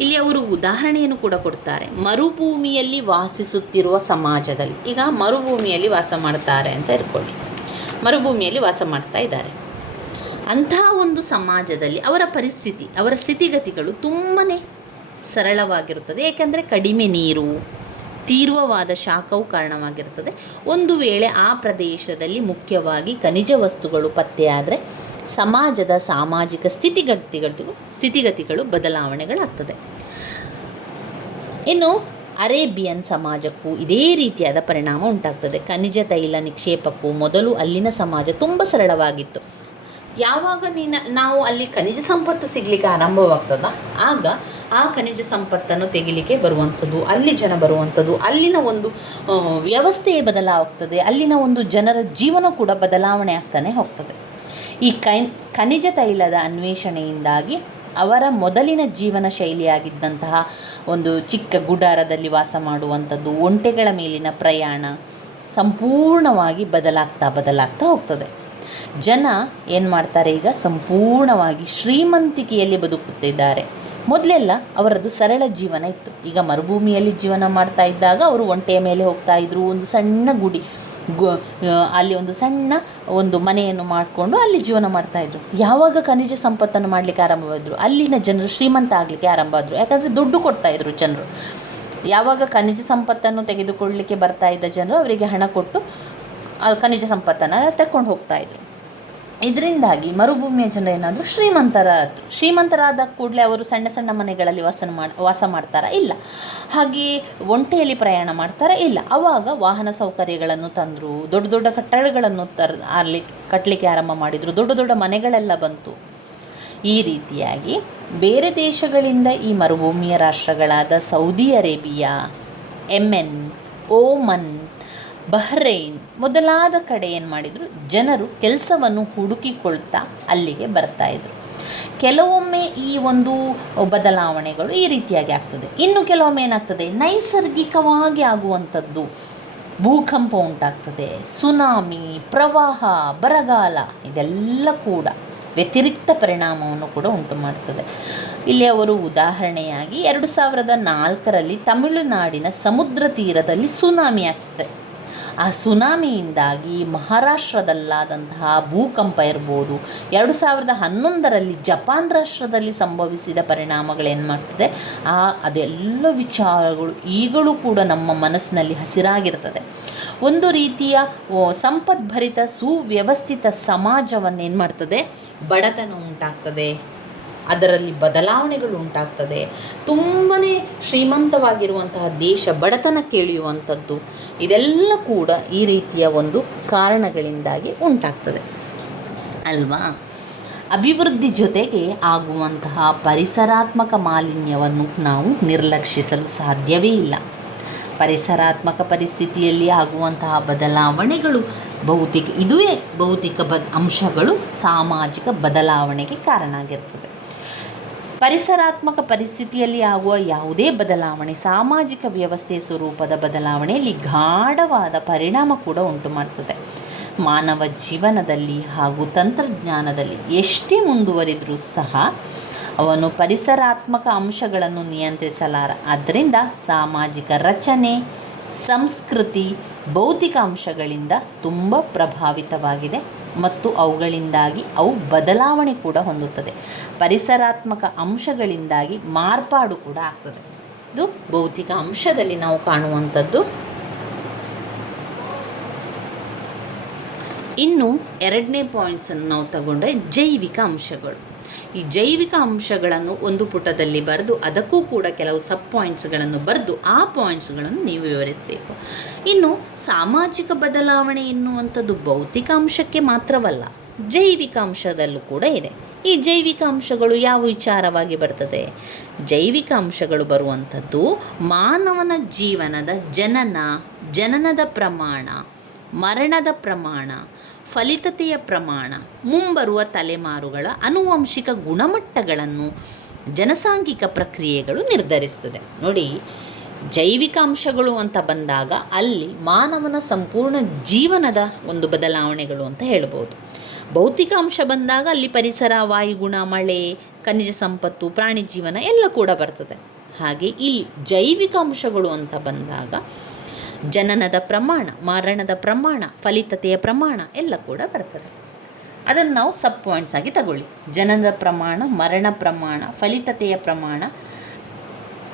ಇಲ್ಲಿ ಅವರು ಉದಾಹರಣೆಯನ್ನು ಕೂಡ ಕೊಡ್ತಾರೆ. ಮರುಭೂಮಿಯಲ್ಲಿ ವಾಸಿಸುತ್ತಿರುವ ಸಮಾಜದಲ್ಲಿ, ಈಗ ಮರುಭೂಮಿಯಲ್ಲಿ ವಾಸ ಮಾಡ್ತಾರೆ ಅಂತ ಇಟ್ಕೊಳ್ಳಿ, ಮರುಭೂಮಿಯಲ್ಲಿ ವಾಸ ಮಾಡ್ತಾ ಇದ್ದಾರೆ. ಅಂತಹ ಒಂದು ಸಮಾಜದಲ್ಲಿ ಅವರ ಪರಿಸ್ಥಿತಿ, ಅವರ ಸ್ಥಿತಿಗತಿಗಳು ತುಂಬಾ ಸರಳವಾಗಿರುತ್ತದೆ. ಏಕೆಂದರೆ ಕಡಿಮೆ ನೀರು, ತೀವ್ರವಾದ ಶಾಖವು ಕಾರಣವಾಗಿರುತ್ತದೆ. ಒಂದು ವೇಳೆ ಆ ಪ್ರದೇಶದಲ್ಲಿ ಮುಖ್ಯವಾಗಿ ಖನಿಜ ವಸ್ತುಗಳು ಪತ್ತೆಯಾದರೆ ಸಮಾಜದ ಸಾಮಾಜಿಕ ಸ್ಥಿತಿಗತಿಗಳು ಬದಲಾವಣೆಗಳಾಗ್ತದೆ. ಇನ್ನು ಅರೇಬಿಯನ್ ಸಮಾಜಕ್ಕೂ ಇದೇ ರೀತಿಯಾದ ಪರಿಣಾಮ ಉಂಟಾಗ್ತದೆ. ಖನಿಜ ತೈಲ ನಿಕ್ಷೇಪಕ್ಕೂ ಮೊದಲು ಅಲ್ಲಿನ ಸಮಾಜ ತುಂಬ ಸರಳವಾಗಿತ್ತು. ಯಾವಾಗ ನಾವು ಅಲ್ಲಿ ಖನಿಜ ಸಂಪತ್ತು ಸಿಗಲಿಕ್ಕೆ ಆರಂಭವಾಗ್ತದ, ಆಗ ಆ ಖನಿಜ ಸಂಪತ್ತನ್ನು ತೆಗಿಲಿಕ್ಕೆ ಬರುವಂಥದ್ದು, ಅಲ್ಲಿ ಜನ ಬರುವಂಥದ್ದು, ಅಲ್ಲಿನ ಒಂದು ವ್ಯವಸ್ಥೆಯೇ ಬದಲಾಗ್ತದೆ, ಅಲ್ಲಿನ ಒಂದು ಜನರ ಜೀವನ ಕೂಡ ಬದಲಾವಣೆ ಆಗ್ತಾನೆ ಹೋಗ್ತದೆ. ಈ ಖನಿಜ ತೈಲದ ಅನ್ವೇಷಣೆಯಿಂದಾಗಿ ಅವರ ಮೊದಲಿನ ಜೀವನ ಶೈಲಿಯಾಗಿದ್ದಂತಹ ಒಂದು ಚಿಕ್ಕ ಗುಡಾರದಲ್ಲಿ ವಾಸ ಮಾಡುವಂಥದ್ದು, ಒಂಟೆಗಳ ಮೇಲಿನ ಪ್ರಯಾಣ ಸಂಪೂರ್ಣವಾಗಿ ಬದಲಾಗ್ತಾ ಹೋಗ್ತದೆ. ಜನ ಏನು ಮಾಡ್ತಾರೆ, ಈಗ ಸಂಪೂರ್ಣವಾಗಿ ಶ್ರೀಮಂತಿಕೆಯಲ್ಲಿ ಬದುಕುತ್ತಿದ್ದಾರೆ. ಮೊದಲೆಲ್ಲ ಅವರದ್ದು ಸರಳ ಜೀವನ ಇತ್ತು. ಈಗ ಮರುಭೂಮಿಯಲ್ಲಿ ಜೀವನ ಮಾಡ್ತಾ ಇದ್ದಾಗ ಅವರು ಒಂಟೆಯ ಮೇಲೆ ಹೋಗ್ತಾ ಇದ್ರು, ಒಂದು ಸಣ್ಣ ಅಲ್ಲಿ ಒಂದು ಸಣ್ಣ ಒಂದು ಮನೆಯನ್ನು ಮಾಡಿಕೊಂಡು ಅಲ್ಲಿ ಜೀವನ ಮಾಡ್ತಾಯಿದ್ರು. ಯಾವಾಗ ಖನಿಜ ಸಂಪತ್ತನ್ನು ಮಾಡಲಿಕ್ಕೆ ಆರಂಭವಾದರು, ಅಲ್ಲಿನ ಜನರು ಶ್ರೀಮಂತ ಆಗಲಿಕ್ಕೆ ಆರಂಭ ಆದರು. ಯಾಕಂದರೆ ದುಡ್ಡು ಕೊಡ್ತಾಯಿದ್ರು ಜನರು. ಯಾವಾಗ ಖನಿಜ ಸಂಪತ್ತನ್ನು ತೆಗೆದುಕೊಳ್ಳಲಿಕ್ಕೆ ಬರ್ತಾ ಇದ್ದ ಜನರು ಅವರಿಗೆ ಹಣ ಕೊಟ್ಟು ಖನಿಜ ಸಂಪತ್ತನ್ನು ತಗೊಂಡು ಹೋಗ್ತಾಯಿದ್ರು. ಇದರಿಂದಾಗಿ ಮರುಭೂಮಿಯ ಜನರು ಏನಾದರೂ ಶ್ರೀಮಂತರಾದ ಕೂಡಲೇ ಅವರು ಸಣ್ಣ ಸಣ್ಣ ಮನೆಗಳಲ್ಲಿ ವಾಸ ಮಾಡ್ತಾರಾ? ಇಲ್ಲ. ಹಾಗೆಯೇ ಒಂಟೆಯಲ್ಲಿ ಪ್ರಯಾಣ ಮಾಡ್ತಾರಾ? ಇಲ್ಲ. ಆವಾಗ ವಾಹನ ಸೌಕರ್ಯಗಳನ್ನು ತಂದರು, ದೊಡ್ಡ ದೊಡ್ಡ ಕಟ್ಟಡಗಳನ್ನು ಅಲ್ಲಿ ಕಟ್ಟಲಿಕ್ಕೆ ಆರಂಭ ಮಾಡಿದರು, ದೊಡ್ಡ ದೊಡ್ಡ ಮನೆಗಳೆಲ್ಲ ಬಂತು. ಈ ರೀತಿಯಾಗಿ ಬೇರೆ ದೇಶಗಳಿಂದ ಈ ಮರುಭೂಮಿಯ ರಾಷ್ಟ್ರಗಳಾದ Saudi Arabia, Yemen, Oman, Bahrain ಮೊದಲಾದ ಕಡೆ ಏನು ಮಾಡಿದರು, ಜನರು ಕೆಲಸವನ್ನು ಹುಡುಕಿಕೊಳ್ತಾ ಅಲ್ಲಿಗೆ ಬರ್ತಾಯಿದ್ರು. ಕೆಲವೊಮ್ಮೆ ಈ ಒಂದು ಬದಲಾವಣೆಗಳು ಈ ರೀತಿಯಾಗಿ ಆಗ್ತದೆ. ಇನ್ನು ಕೆಲವೊಮ್ಮೆ ಏನಾಗ್ತದೆ, ನೈಸರ್ಗಿಕವಾಗಿ ಆಗುವಂಥದ್ದು, ಭೂಕಂಪ ಉಂಟಾಗ್ತದೆ, ಸುನಾಮಿ, ಪ್ರವಾಹ, ಬರಗಾಲ, ಇದೆಲ್ಲ ಕೂಡ ವ್ಯತಿರಿಕ್ತ ಪರಿಣಾಮವನ್ನು ಕೂಡ ಉಂಟು ಮಾಡ್ತದೆ. ಇಲ್ಲಿ ಅವರು ಉದಾಹರಣೆಯಾಗಿ 2004ರಲ್ಲಿ ತಮಿಳುನಾಡಿನ ಸಮುದ್ರ ತೀರದಲ್ಲಿ ಸುನಾಮಿ ಆಗ್ತದೆ. ಆ ಸುನಾಮಿಯಿಂದಾಗಿ ಮಹಾರಾಷ್ಟ್ರದಲ್ಲಾದಂತಹ ಭೂಕಂಪ ಇರ್ಬೋದು, 2011ರಲ್ಲಿ ಜಪಾನ್ ರಾಷ್ಟ್ರದಲ್ಲಿ ಸಂಭವಿಸಿದ ಪರಿಣಾಮಗಳೇನು ಮಾಡ್ತದೆ, ಅದೆಲ್ಲ ವಿಚಾರಗಳು ಈಗಲೂ ಕೂಡ ನಮ್ಮ ಮನಸ್ಸಿನಲ್ಲಿ ಹಸಿರಾಗಿರ್ತದೆ. ಒಂದು ರೀತಿಯ ಸಂಪದ್ಭರಿತ ಸುವ್ಯವಸ್ಥಿತ ಸಮಾಜವನ್ನೇನು ಮಾಡ್ತದೆ, ಬಡತನ ಉಂಟಾಗ್ತದೆ, ಅದರಲ್ಲಿ ಬದಲಾವಣೆಗಳು ಉಂಟಾಗ್ತದೆ. ತುಂಬಾ ಶ್ರೀಮಂತವಾಗಿರುವಂತಹ ದೇಶ ಬಡತನ ಕೇಳಿಯುವಂಥದ್ದು, ಇದೆಲ್ಲ ಕೂಡ ಈ ರೀತಿಯ ಒಂದು ಕಾರಣಗಳಿಂದಾಗಿ ಉಂಟಾಗ್ತದೆ ಅಲ್ವಾ? ಅಭಿವೃದ್ಧಿ ಜೊತೆಗೆ ಆಗುವಂತಹ ಪರಿಸರಾತ್ಮಕ ಮಾಲಿನ್ಯವನ್ನು ನಾವು ನಿರ್ಲಕ್ಷಿಸಲು ಸಾಧ್ಯವೇ ಇಲ್ಲ. ಪರಿಸರಾತ್ಮಕ ಪರಿಸ್ಥಿತಿಯಲ್ಲಿ ಆಗುವಂತಹ ಬದಲಾವಣೆಗಳು ಇದುವೇ ಭೌತಿಕ ಅಂಶಗಳು ಸಾಮಾಜಿಕ ಬದಲಾವಣೆಗೆ ಕಾರಣ ಆಗಿರ್ತದೆ. ಪರಿಸರಾತ್ಮಕ ಪರಿಸ್ಥಿತಿಯಲ್ಲಿ ಆಗುವ ಯಾವುದೇ ಬದಲಾವಣೆ ಸಾಮಾಜಿಕ ವ್ಯವಸ್ಥೆಯ ಸ್ವರೂಪದ ಬದಲಾವಣೆಯಲ್ಲಿ ಗಾಢವಾದ ಪರಿಣಾಮ ಕೂಡ ಉಂಟು ಮಾಡ್ತದೆ. ಮಾನವ ಜೀವನದಲ್ಲಿ ಹಾಗೂ ತಂತ್ರಜ್ಞಾನದಲ್ಲಿ ಎಷ್ಟೇ ಮುಂದುವರಿದರೂ ಸಹ ಅವನು ಪರಿಸರಾತ್ಮಕ ಅಂಶಗಳನ್ನು ನಿಯಂತ್ರಿಸಲಾರ. ಆದ್ದರಿಂದ ಸಾಮಾಜಿಕ ರಚನೆ, ಸಂಸ್ಕೃತಿ ಭೌತಿಕ ಅಂಶಗಳಿಂದ ತುಂಬ ಪ್ರಭಾವಿತವಾಗಿದೆ ಮತ್ತು ಅವುಗಳಿಂದಾಗಿ ಅವು ಬದಲಾವಣೆ ಕೂಡ ಹೊಂದುತ್ತದೆ. ಪರಿಸರಾತ್ಮಕ ಅಂಶಗಳಿಂದಾಗಿ ಮಾರ್ಪಾಡು ಕೂಡ ಆಗ್ತದೆ. ಇದು ಭೌತಿಕ ಅಂಶದಲ್ಲಿ ನಾವು ಕಾಣುವಂಥದ್ದು. ಇನ್ನು ಎರಡನೇ ಪಾಯಿಂಟ್ಸನ್ನು ನಾವು ತಗೊಂಡ್ರೆ ಜೈವಿಕ ಅಂಶಗಳು. ಈ ಜೈವಿಕ ಅಂಶಗಳನ್ನು ಒಂದು ಪುಟದಲ್ಲಿ ಬರೆದು ಅದಕ್ಕೂ ಕೂಡ ಕೆಲವು ಸಬ್ ಪಾಯಿಂಟ್ಸ್ಗಳನ್ನು ಬರೆದು ಆ ಪಾಯಿಂಟ್ಸ್ಗಳನ್ನು ನೀವು ವಿವರಿಸಬೇಕು. ಇನ್ನು ಸಾಮಾಜಿಕ ಬದಲಾವಣೆ ಎನ್ನುವಂಥದ್ದು ಭೌತಿಕ ಅಂಶಕ್ಕೆ ಮಾತ್ರವಲ್ಲ, ಜೈವಿಕ ಅಂಶದಲ್ಲೂ ಕೂಡ ಇದೆ. ಈ ಜೈವಿಕ ಅಂಶಗಳು ಯಾವ ವಿಚಾರವಾಗಿ ಬರ್ತದೆ? ಜೈವಿಕ ಅಂಶಗಳು ಬರುವಂಥದ್ದು ಮಾನವನ ಜೀವನದ ಜನನದ ಪ್ರಮಾಣ, ಮರಣದ ಪ್ರಮಾಣ, ಫಲಿತತೆಯ ಪ್ರಮಾಣ, ಮುಂಬರುವ ತಲೆಮಾರುಗಳ ಆನುವಂಶಿಕ ಗುಣಮಟ್ಟಗಳನ್ನು ಜನಸಾಂಘಿಕ ಪ್ರಕ್ರಿಯೆಗಳು ನಿರ್ಧರಿಸ್ತದೆ. ನೋಡಿ, ಜೈವಿಕ ಅಂಶಗಳು ಅಂತ ಬಂದಾಗ ಅಲ್ಲಿ ಮಾನವನ ಸಂಪೂರ್ಣ ಜೀವನದ ಒಂದು ಬದಲಾವಣೆಗಳು ಅಂತ ಹೇಳ್ಬೋದು. ಭೌತಿಕ ಅಂಶ ಬಂದಾಗ ಅಲ್ಲಿ ಪರಿಸರ, ವಾಯುಗುಣ, ಮಳೆ, ಖನಿಜ ಸಂಪತ್ತು, ಪ್ರಾಣಿ ಜೀವನ ಎಲ್ಲ ಕೂಡ ಬರ್ತದೆ. ಹಾಗೆ ಇಲ್ಲಿ ಜೈವಿಕ ಅಂಶಗಳು ಅಂತ ಬಂದಾಗ ಜನನದ ಪ್ರಮಾಣ, ಮರಣದ ಪ್ರಮಾಣ, ಫಲಿತತೆಯ ಪ್ರಮಾಣ ಎಲ್ಲ ಕೂಡ ಬರ್ತದೆ. ಅದನ್ನು ನಾವು ಸಬ್ ಪಾಯಿಂಟ್ಸ್ ಆಗಿ ತಗೊಳ್ಳಿ. ಜನನದ ಪ್ರಮಾಣ, ಮರಣ ಪ್ರಮಾಣ, ಫಲಿತತೆಯ ಪ್ರಮಾಣ,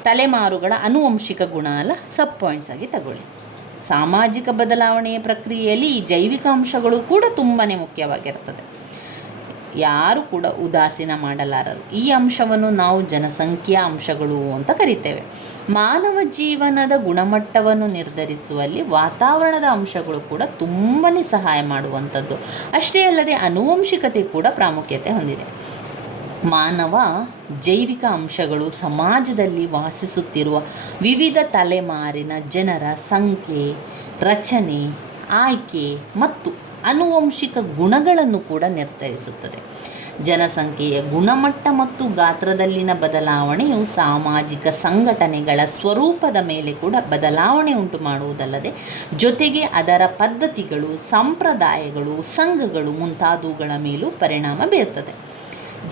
ತಲೆಮಾರುಗಳ ಆನುವಂಶಿಕ ಗುಣ ಎಲ್ಲ ಸಬ್ ಪಾಯಿಂಟ್ಸ್ ಆಗಿ ತಗೊಳ್ಳಿ. ಸಾಮಾಜಿಕ ಬದಲಾವಣೆಯ ಪ್ರಕ್ರಿಯೆಯಲ್ಲಿ ಈ ಜೈವಿಕ ಅಂಶಗಳು ಕೂಡ ತುಂಬಾ ಮುಖ್ಯವಾಗಿರ್ತದೆ. ಯಾರು ಕೂಡ ಉದಾಸೀನ ಮಾಡಲಾರರು. ಈ ಅಂಶವನ್ನು ನಾವು ಜನಸಂಖ್ಯಾ ಅಂಶಗಳು ಅಂತ ಕರಿತೇವೆ. ಮಾನವ ಜೀವನದ ಗುಣಮಟ್ಟವನ್ನು ನಿರ್ಧರಿಸುವಲ್ಲಿ ವಾತಾವರಣದ ಅಂಶಗಳು ಕೂಡ ತುಂಬಾ ಸಹಾಯ ಮಾಡುವಂಥದ್ದು. ಅಷ್ಟೇ ಅಲ್ಲದೆ ಆನುವಂಶಿಕತೆ ಕೂಡ ಪ್ರಾಮುಖ್ಯತೆ ಹೊಂದಿದೆ. ಮಾನವ ಜೈವಿಕ ಅಂಶಗಳು ಸಮಾಜದಲ್ಲಿ ವಾಸಿಸುತ್ತಿರುವ ವಿವಿಧ ತಲೆಮಾರಿನ ಜನರ ಸಂಖ್ಯೆ, ರಚನೆ, ಆಯ್ಕೆ ಮತ್ತು ಆನುವಂಶಿಕ ಗುಣಗಳನ್ನು ಕೂಡ ನಿರ್ಧರಿಸುತ್ತದೆ. ಜನಸಂಖ್ಯೆಯ ಗುಣಮಟ್ಟ ಮತ್ತು ಗಾತ್ರದಲ್ಲಿನ ಬದಲಾವಣೆಯು ಸಾಮಾಜಿಕ ಸಂಘಟನೆಗಳ ಸ್ವರೂಪದ ಮೇಲೆ ಕೂಡ ಬದಲಾವಣೆ ಉಂಟು ಮಾಡುವುದಲ್ಲದೆ ಜೊತೆಗೆ ಅದರ ಪದ್ಧತಿಗಳು, ಸಂಪ್ರದಾಯಗಳು, ಸಂಘಗಳು ಮುಂತಾದವುಗಳ ಮೇಲೂ ಪರಿಣಾಮ ಬೀರ್ತದೆ.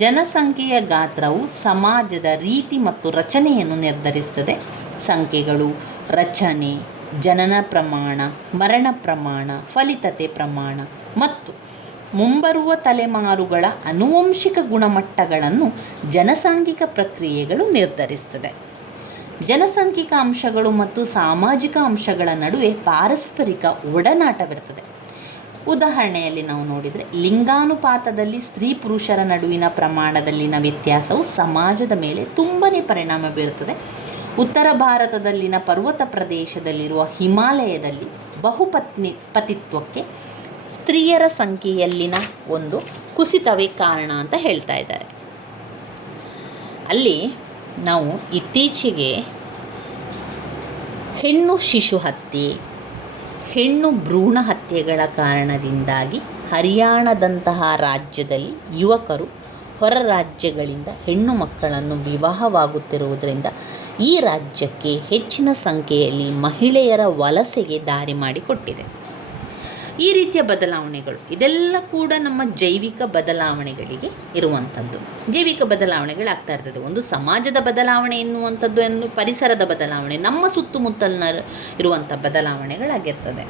ಜನಸಂಖ್ಯೆಯ ಗಾತ್ರವು ಸಮಾಜದ ರೀತಿ ಮತ್ತು ರಚನೆಯನ್ನು ನಿರ್ಧರಿಸುತ್ತದೆ. ಸಂಖ್ಯೆಗಳು, ರಚನೆ, ಜನನ ಪ್ರಮಾಣ, ಮರಣ ಪ್ರಮಾಣ, ಫಲಿತತೆ ಪ್ರಮಾಣ ಮತ್ತು ಮುಂಬರುವ ತಲೆಮಾರುಗಳ ಆನುವಂಶಿಕ ಗುಣಮಟ್ಟಗಳನ್ನು ಜನಸಾಂಘಿಕ ಪ್ರಕ್ರಿಯೆಗಳು ನಿರ್ಧರಿಸುತ್ತದೆ. ಜನಸಾಂಘಿಕ ಅಂಶಗಳು ಮತ್ತು ಸಾಮಾಜಿಕ ಅಂಶಗಳ ನಡುವೆ ಪಾರಸ್ಪರಿಕ ಒಡನಾಟವಿರುತ್ತದೆ. ಉದಾಹರಣೆಯಲ್ಲಿ ನಾವು ನೋಡಿದರೆ, ಲಿಂಗಾನುಪಾತದಲ್ಲಿ ಸ್ತ್ರೀ ಪುರುಷರ ನಡುವಿನ ಪ್ರಮಾಣದಲ್ಲಿನ ವ್ಯತ್ಯಾಸವು ಸಮಾಜದ ಮೇಲೆ ತುಂಬಾ ಪರಿಣಾಮ ಬೀರುತ್ತದೆ. ಉತ್ತರ ಭಾರತದಲ್ಲಿನ ಪರ್ವತ ಪ್ರದೇಶದಲ್ಲಿರುವ ಹಿಮಾಲಯದಲ್ಲಿ ಪತಿತ್ವಕ್ಕೆ ಸ್ತ್ರೀಯರ ಸಂಖ್ಯೆಯಲ್ಲಿನ ಒಂದು ಕುಸಿತವೇ ಕಾರಣ ಅಂತ ಹೇಳ್ತಾ ಇದ್ದಾರೆ. ಅಲ್ಲಿ ನಾವು ಇತ್ತೀಚೆಗೆ ಹೆಣ್ಣು ಶಿಶು ಹತ್ಯೆ, ಹೆಣ್ಣು ಭ್ರೂಣ ಹತ್ಯೆಗಳ ಕಾರಣದಿಂದಾಗಿ ಹರಿಯಾಣದಂತಹ ರಾಜ್ಯದಲ್ಲಿ ಯುವಕರು ಹೊರ ರಾಜ್ಯಗಳಿಂದ ಹೆಣ್ಣು ಮಕ್ಕಳನ್ನು ವಿವಾಹವಾಗುತ್ತಿರುವುದರಿಂದ ಈ ರಾಜ್ಯಕ್ಕೆ ಹೆಚ್ಚಿನ ಸಂಖ್ಯೆಯಲ್ಲಿ ಮಹಿಳೆಯರ ವಲಸೆಗೆ ದಾರಿ ಮಾಡಿಕೊಟ್ಟಿದೆ. ಈ ರೀತಿಯ ಬದಲಾವಣೆಗಳು ಇದೆಲ್ಲ ಕೂಡ ನಮ್ಮ ಜೈವಿಕ ಬದಲಾವಣೆಗಳಿಗೆ ಇರುವಂಥದ್ದು. ಜೈವಿಕ ಬದಲಾವಣೆಗಳಾಗ್ತಾ ಇರ್ತದೆ. ಒಂದು ಸಮಾಜದ ಬದಲಾವಣೆ ಎನ್ನುವಂಥದ್ದು, ಒಂದು ಪರಿಸರದ ಬದಲಾವಣೆ, ನಮ್ಮ ಸುತ್ತಮುತ್ತಲಿನ ಇರುವಂಥ ಬದಲಾವಣೆಗಳಾಗಿರ್ತದೆ.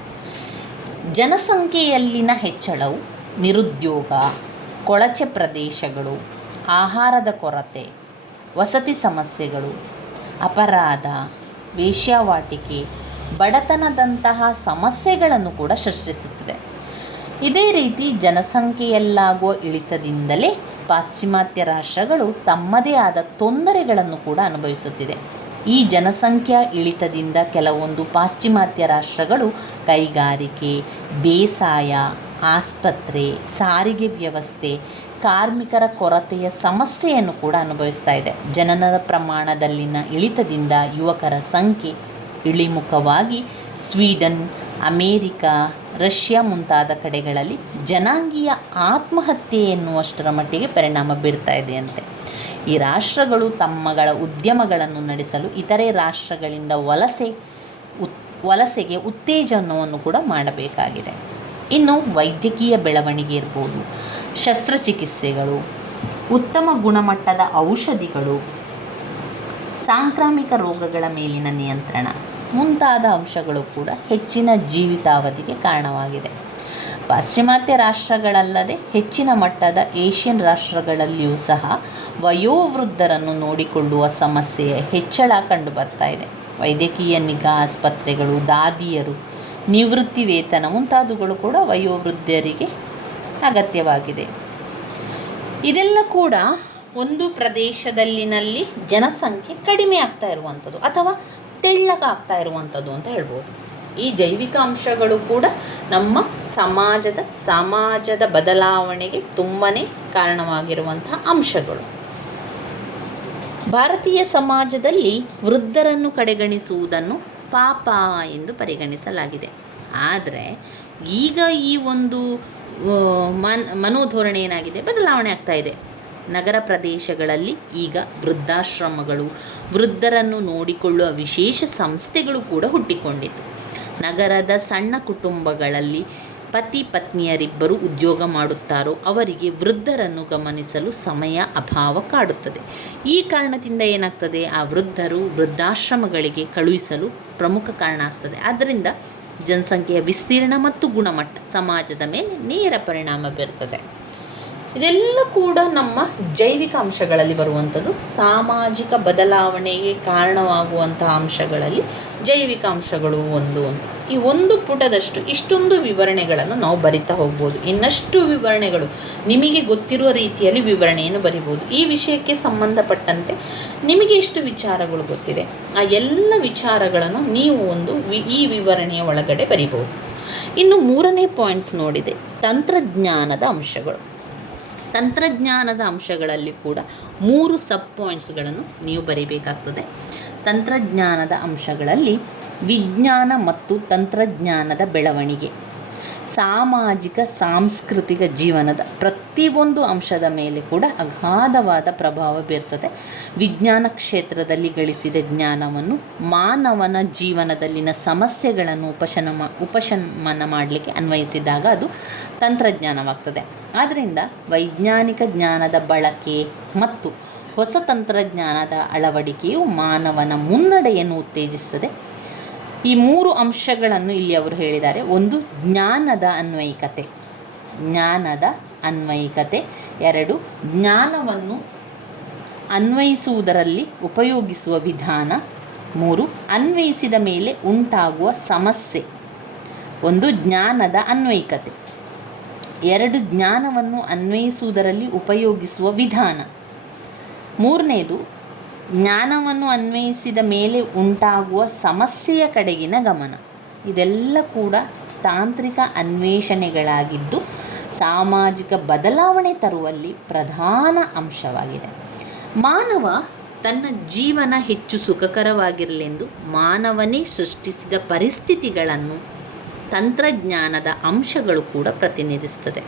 ಜನಸಂಖ್ಯೆಯಲ್ಲಿನ ಹೆಚ್ಚಳವು ನಿರುದ್ಯೋಗ, ಕೊಳಚೆ ಪ್ರದೇಶಗಳು, ಆಹಾರದ ಕೊರತೆ, ವಸತಿ ಸಮಸ್ಯೆಗಳು, ಅಪರಾಧ, ವೇಶ್ಯಾವಾಟಿಕೆ, ಬಡತನದಂತಹ ಸಮಸ್ಯೆಗಳನ್ನು ಕೂಡ ಸೃಷ್ಟಿಸುತ್ತದೆ. ಇದೇ ರೀತಿ ಜನಸಂಖ್ಯೆಯಲ್ಲಾಗುವ ಇಳಿತದಿಂದಲೇ ಪಾಶ್ಚಿಮಾತ್ಯ ರಾಷ್ಟ್ರಗಳು ತಮ್ಮದೇ ಆದ ತೊಂದರೆಗಳನ್ನು ಕೂಡ ಅನುಭವಿಸುತ್ತಿದೆ. ಈ ಜನಸಂಖ್ಯಾ ಇಳಿತದಿಂದ ಕೆಲವೊಂದು ಪಾಶ್ಚಿಮಾತ್ಯ ರಾಷ್ಟ್ರಗಳು ಕೈಗಾರಿಕೆ, ಬೇಸಾಯ, ಆಸ್ಪತ್ರೆ, ಸಾರಿಗೆ ವ್ಯವಸ್ಥೆ, ಕಾರ್ಮಿಕರ ಕೊರತೆಯ ಸಮಸ್ಯೆಯನ್ನು ಕೂಡ ಅನುಭವಿಸ್ತಾ ಇದೆ. ಜನನದ ಪ್ರಮಾಣದಲ್ಲಿನ ಇಳಿತದಿಂದ ಯುವಕರ ಸಂಖ್ಯೆ ಇಳಿಮುಖವಾಗಿ ಸ್ವೀಡನ್, ಅಮೇರಿಕಾ, ರಷ್ಯಾ ಮುಂತಾದ ಕಡೆಗಳಲ್ಲಿ ಜನಾಂಗೀಯ ಆತ್ಮಹತ್ಯೆ ಎನ್ನುವಷ್ಟರ ಮಟ್ಟಿಗೆ ಪರಿಣಾಮ ಬೀರ್ತಾ ಇದೆಯಂತೆ. ಈ ರಾಷ್ಟ್ರಗಳು ತಮ್ಮಗಳ ಉದ್ಯಮಗಳನ್ನು ನಡೆಸಲು ಇತರೆ ರಾಷ್ಟ್ರಗಳಿಂದ ವಲಸೆಗೆ ಉತ್ತೇಜನವನ್ನು ಕೂಡ ಮಾಡಬೇಕಾಗಿದೆ. ಇನ್ನು ವೈದ್ಯಕೀಯ ಬೆಳವಣಿಗೆ ಇರ್ಬೋದು, ಶಸ್ತ್ರಚಿಕಿತ್ಸೆಗಳು, ಉತ್ತಮ ಗುಣಮಟ್ಟದ ಔಷಧಿಗಳು, ಸಾಂಕ್ರಾಮಿಕ ರೋಗಗಳ ಮೇಲಿನ ನಿಯಂತ್ರಣ ಮುಂತಾದ ಅಂಶಗಳು ಕೂಡ ಹೆಚ್ಚಿನ ಜೀವಿತಾವಧಿಗೆ ಕಾರಣವಾಗಿದೆ. ಪಾಶ್ಚಿಮಾತ್ಯ ರಾಷ್ಟ್ರಗಳಲ್ಲದೆ ಹೆಚ್ಚಿನ ಮಟ್ಟದ ಏಷ್ಯನ್ ರಾಷ್ಟ್ರಗಳಲ್ಲಿಯೂ ಸಹ ವಯೋವೃದ್ಧರನ್ನು ನೋಡಿಕೊಳ್ಳುವ ಸಮಸ್ಯೆಯ ಹೆಚ್ಚಳ ಕಂಡುಬರ್ತಾ ಇದೆ. ವೈದ್ಯಕೀಯ ನಿಗಾ ಆಸ್ಪತ್ರೆಗಳು, ದಾದಿಯರು, ನಿವೃತ್ತಿ ವೇತನ ಮುಂತಾದವುಗಳು ಕೂಡ ವಯೋವೃದ್ಧರಿಗೆ ಅಗತ್ಯವಾಗಿದೆ. ಇದೆಲ್ಲ ಕೂಡ ಒಂದು ಪ್ರದೇಶದಲ್ಲಿನಲ್ಲಿ ಜನಸಂಖ್ಯೆ ಕಡಿಮೆ ಆಗ್ತಾ ಇರುವಂಥದ್ದು ಅಥವಾ ತೆಳ್ಳಗಾಗ್ತಾ ಇರುವಂಥದ್ದು ಅಂತ ಹೇಳ್ಬೋದು. ಈ ಜೈವಿಕ ಅಂಶಗಳು ಕೂಡ ನಮ್ಮ ಸಮಾಜದ ಬದಲಾವಣೆಗೆ ತುಂಬಾ ಕಾರಣವಾಗಿರುವಂತಹ ಅಂಶಗಳು. ಭಾರತೀಯ ಸಮಾಜದಲ್ಲಿ ವೃದ್ಧರನ್ನು ಕಡೆಗಣಿಸುವುದನ್ನು ಪಾಪ ಎಂದು ಪರಿಗಣಿಸಲಾಗಿದೆ. ಆದರೆ ಈಗ ಈ ಒಂದು ಮನೋಧೋರಣೆ ಏನಾಗಿದೆ, ಬದಲಾವಣೆ ಆಗ್ತಾ ಇದೆ. ನಗರ ಪ್ರದೇಶಗಳಲ್ಲಿ ಈಗ ವೃದ್ಧಾಶ್ರಮಗಳು, ವೃದ್ಧರನ್ನು ನೋಡಿಕೊಳ್ಳುವ ವಿಶೇಷ ಸಂಸ್ಥೆಗಳು ಕೂಡ ಹುಟ್ಟಿಕೊಂಡಿತು. ನಗರದ ಸಣ್ಣ ಕುಟುಂಬಗಳಲ್ಲಿ ಪತಿ ಪತ್ನಿಯರಿಬ್ಬರು ಉದ್ಯೋಗ ಮಾಡುತ್ತಾರೋ ಅವರಿಗೆ ವೃದ್ಧರನ್ನು ಗಮನಿಸಲು ಸಮಯ ಅಭಾವ ಕಾಡುತ್ತದೆ. ಈ ಕಾರಣದಿಂದ ಏನಾಗ್ತದೆ, ಆ ವೃದ್ಧರು ವೃದ್ಧಾಶ್ರಮಗಳಿಗೆ ಕಳುಹಿಸಲು ಪ್ರಮುಖ ಕಾರಣ ಆಗ್ತದೆ. ಆದ್ದರಿಂದ ಜನಸಂಖ್ಯೆಯ ವಿಸ್ತೀರ್ಣ ಮತ್ತು ಗುಣಮಟ್ಟ ಸಮಾಜದ ಮೇಲೆ ನೇರ ಪರಿಣಾಮ ಬೀರುತ್ತದೆ. ಇದೆಲ್ಲ ಕೂಡ ನಮ್ಮ ಜೈವಿಕ ಅಂಶಗಳಲ್ಲಿ ಬರುವಂಥದ್ದು. ಸಾಮಾಜಿಕ ಬದಲಾವಣೆಗೆ ಕಾರಣವಾಗುವಂತಹ ಅಂಶಗಳಲ್ಲಿ ಜೈವಿಕ ಅಂಶಗಳು ಒಂದು ಅಂತ. ಈ ಒಂದು ಪುಟದಷ್ಟು ಇಷ್ಟೊಂದು ವಿವರಣೆಗಳನ್ನು ನಾವು ಬರಿತಾ ಹೋಗ್ಬೋದು. ಇನ್ನಷ್ಟು ವಿವರಣೆಗಳು ನಿಮಗೆ ಗೊತ್ತಿರುವ ರೀತಿಯಲ್ಲಿ ವಿವರಣೆಯನ್ನು ಬರಿಬೋದು. ಈ ವಿಷಯಕ್ಕೆ ಸಂಬಂಧಪಟ್ಟಂತೆ ನಿಮಗೆ ಎಷ್ಟು ವಿಚಾರಗಳು ಗೊತ್ತಿದೆ ಆ ಎಲ್ಲ ವಿಚಾರಗಳನ್ನು ನೀವು ಈ ವಿವರಣೆಯ ಒಳಗಡೆ ಬರಿಬೋದು. ಇನ್ನು 3ನೇ ಪಾಯಿಂಟ್ಸ್ ನೋಡಿದೆ, ತಂತ್ರಜ್ಞಾನದ ಅಂಶಗಳು. ತಂತ್ರಜ್ಞಾನದ ಅಂಶಗಳಲ್ಲಿ ಕೂಡ 3 ಸಬ್ ಪಾಯಿಂಟ್ಸ್ಗಳನ್ನು ನೀವು ಬರೀಬೇಕಾಗ್ತದೆ. ತಂತ್ರಜ್ಞಾನದ ಅಂಶಗಳಲ್ಲಿ ವಿಜ್ಞಾನ ಮತ್ತು ತಂತ್ರಜ್ಞಾನದ ಬೆಳವಣಿಗೆ ಸಾಮಾಜಿಕ ಸಾಂಸ್ಕೃತಿಕ ಜೀವನದ ಪ್ರತಿಯೊಂದು ಅಂಶದ ಮೇಲೆ ಕೂಡ ಅಗಾಧವಾದ ಪ್ರಭಾವ ಬೀರ್ತದೆ. ವಿಜ್ಞಾನ ಕ್ಷೇತ್ರದಲ್ಲಿ ಗಳಿಸಿದ ಜ್ಞಾನವನ್ನು ಮಾನವನ ಜೀವನದಲ್ಲಿನ ಸಮಸ್ಯೆಗಳನ್ನು ಉಪಶಮನ ಮಾಡಲಿಕ್ಕೆ ಅನ್ವಯಿಸಿದಾಗ ಅದು ತಂತ್ರಜ್ಞಾನವಾಗ್ತದೆ. ಆದ್ದರಿಂದ ವೈಜ್ಞಾನಿಕ ಜ್ಞಾನದ ಬಳಕೆ ಮತ್ತು ಹೊಸ ತಂತ್ರಜ್ಞಾನದ ಅಳವಡಿಕೆಯು ಮಾನವನ ಮುನ್ನಡೆಯನ್ನು ಉತ್ತೇಜಿಸುತ್ತದೆ. ಈ 3 ಅಂಶಗಳನ್ನು ಇಲ್ಲಿ ಅವರು ಹೇಳಿದ್ದಾರೆ. ಒಂದು, ಜ್ಞಾನದ ಅನ್ವಯಿಕತೆ. 2, ಜ್ಞಾನವನ್ನು ಅನ್ವಯಿಸುವುದರಲ್ಲಿ ಉಪಯೋಗಿಸುವ ವಿಧಾನ. 3, ಅನ್ವಯಿಸಿದ ಮೇಲೆ ಉಂಟಾಗುವ ಸಮಸ್ಯೆ. 1, ಜ್ಞಾನದ ಅನ್ವಯಿಕತೆ. 2, ಜ್ಞಾನವನ್ನು ಅನ್ವಯಿಸುವುದರಲ್ಲಿ ಉಪಯೋಗಿಸುವ ವಿಧಾನ. 3ನೇದು, ಜ್ಞಾನವನ್ನು ಅನ್ವಯಿಸಿದ ಮೇಲೆ ಉಂಟಾಗುವ ಸಮಸ್ಯೆಯ ಕಡೆಗಿನ ಗಮನ. ಇದೆಲ್ಲ ಕೂಡ ತಾಂತ್ರಿಕ ಅನ್ವೇಷಣೆಗಳಾಗಿದ್ದು ಸಾಮಾಜಿಕ ಬದಲಾವಣೆ ತರುವಲ್ಲಿ ಪ್ರಧಾನ ಅಂಶವಾಗಿದೆ. ಮಾನವ ತನ್ನ ಜೀವನ ಹೆಚ್ಚು ಸುಖಕರವಾಗಿರಲೆಂದು ಮಾನವನೇ ಸೃಷ್ಟಿಸಿದ ಪರಿಸ್ಥಿತಿಗಳನ್ನು ತಂತ್ರಜ್ಞಾನದ ಅಂಶಗಳು ಕೂಡ ಪ್ರತಿನಿಧಿಸುತ್ತದೆ.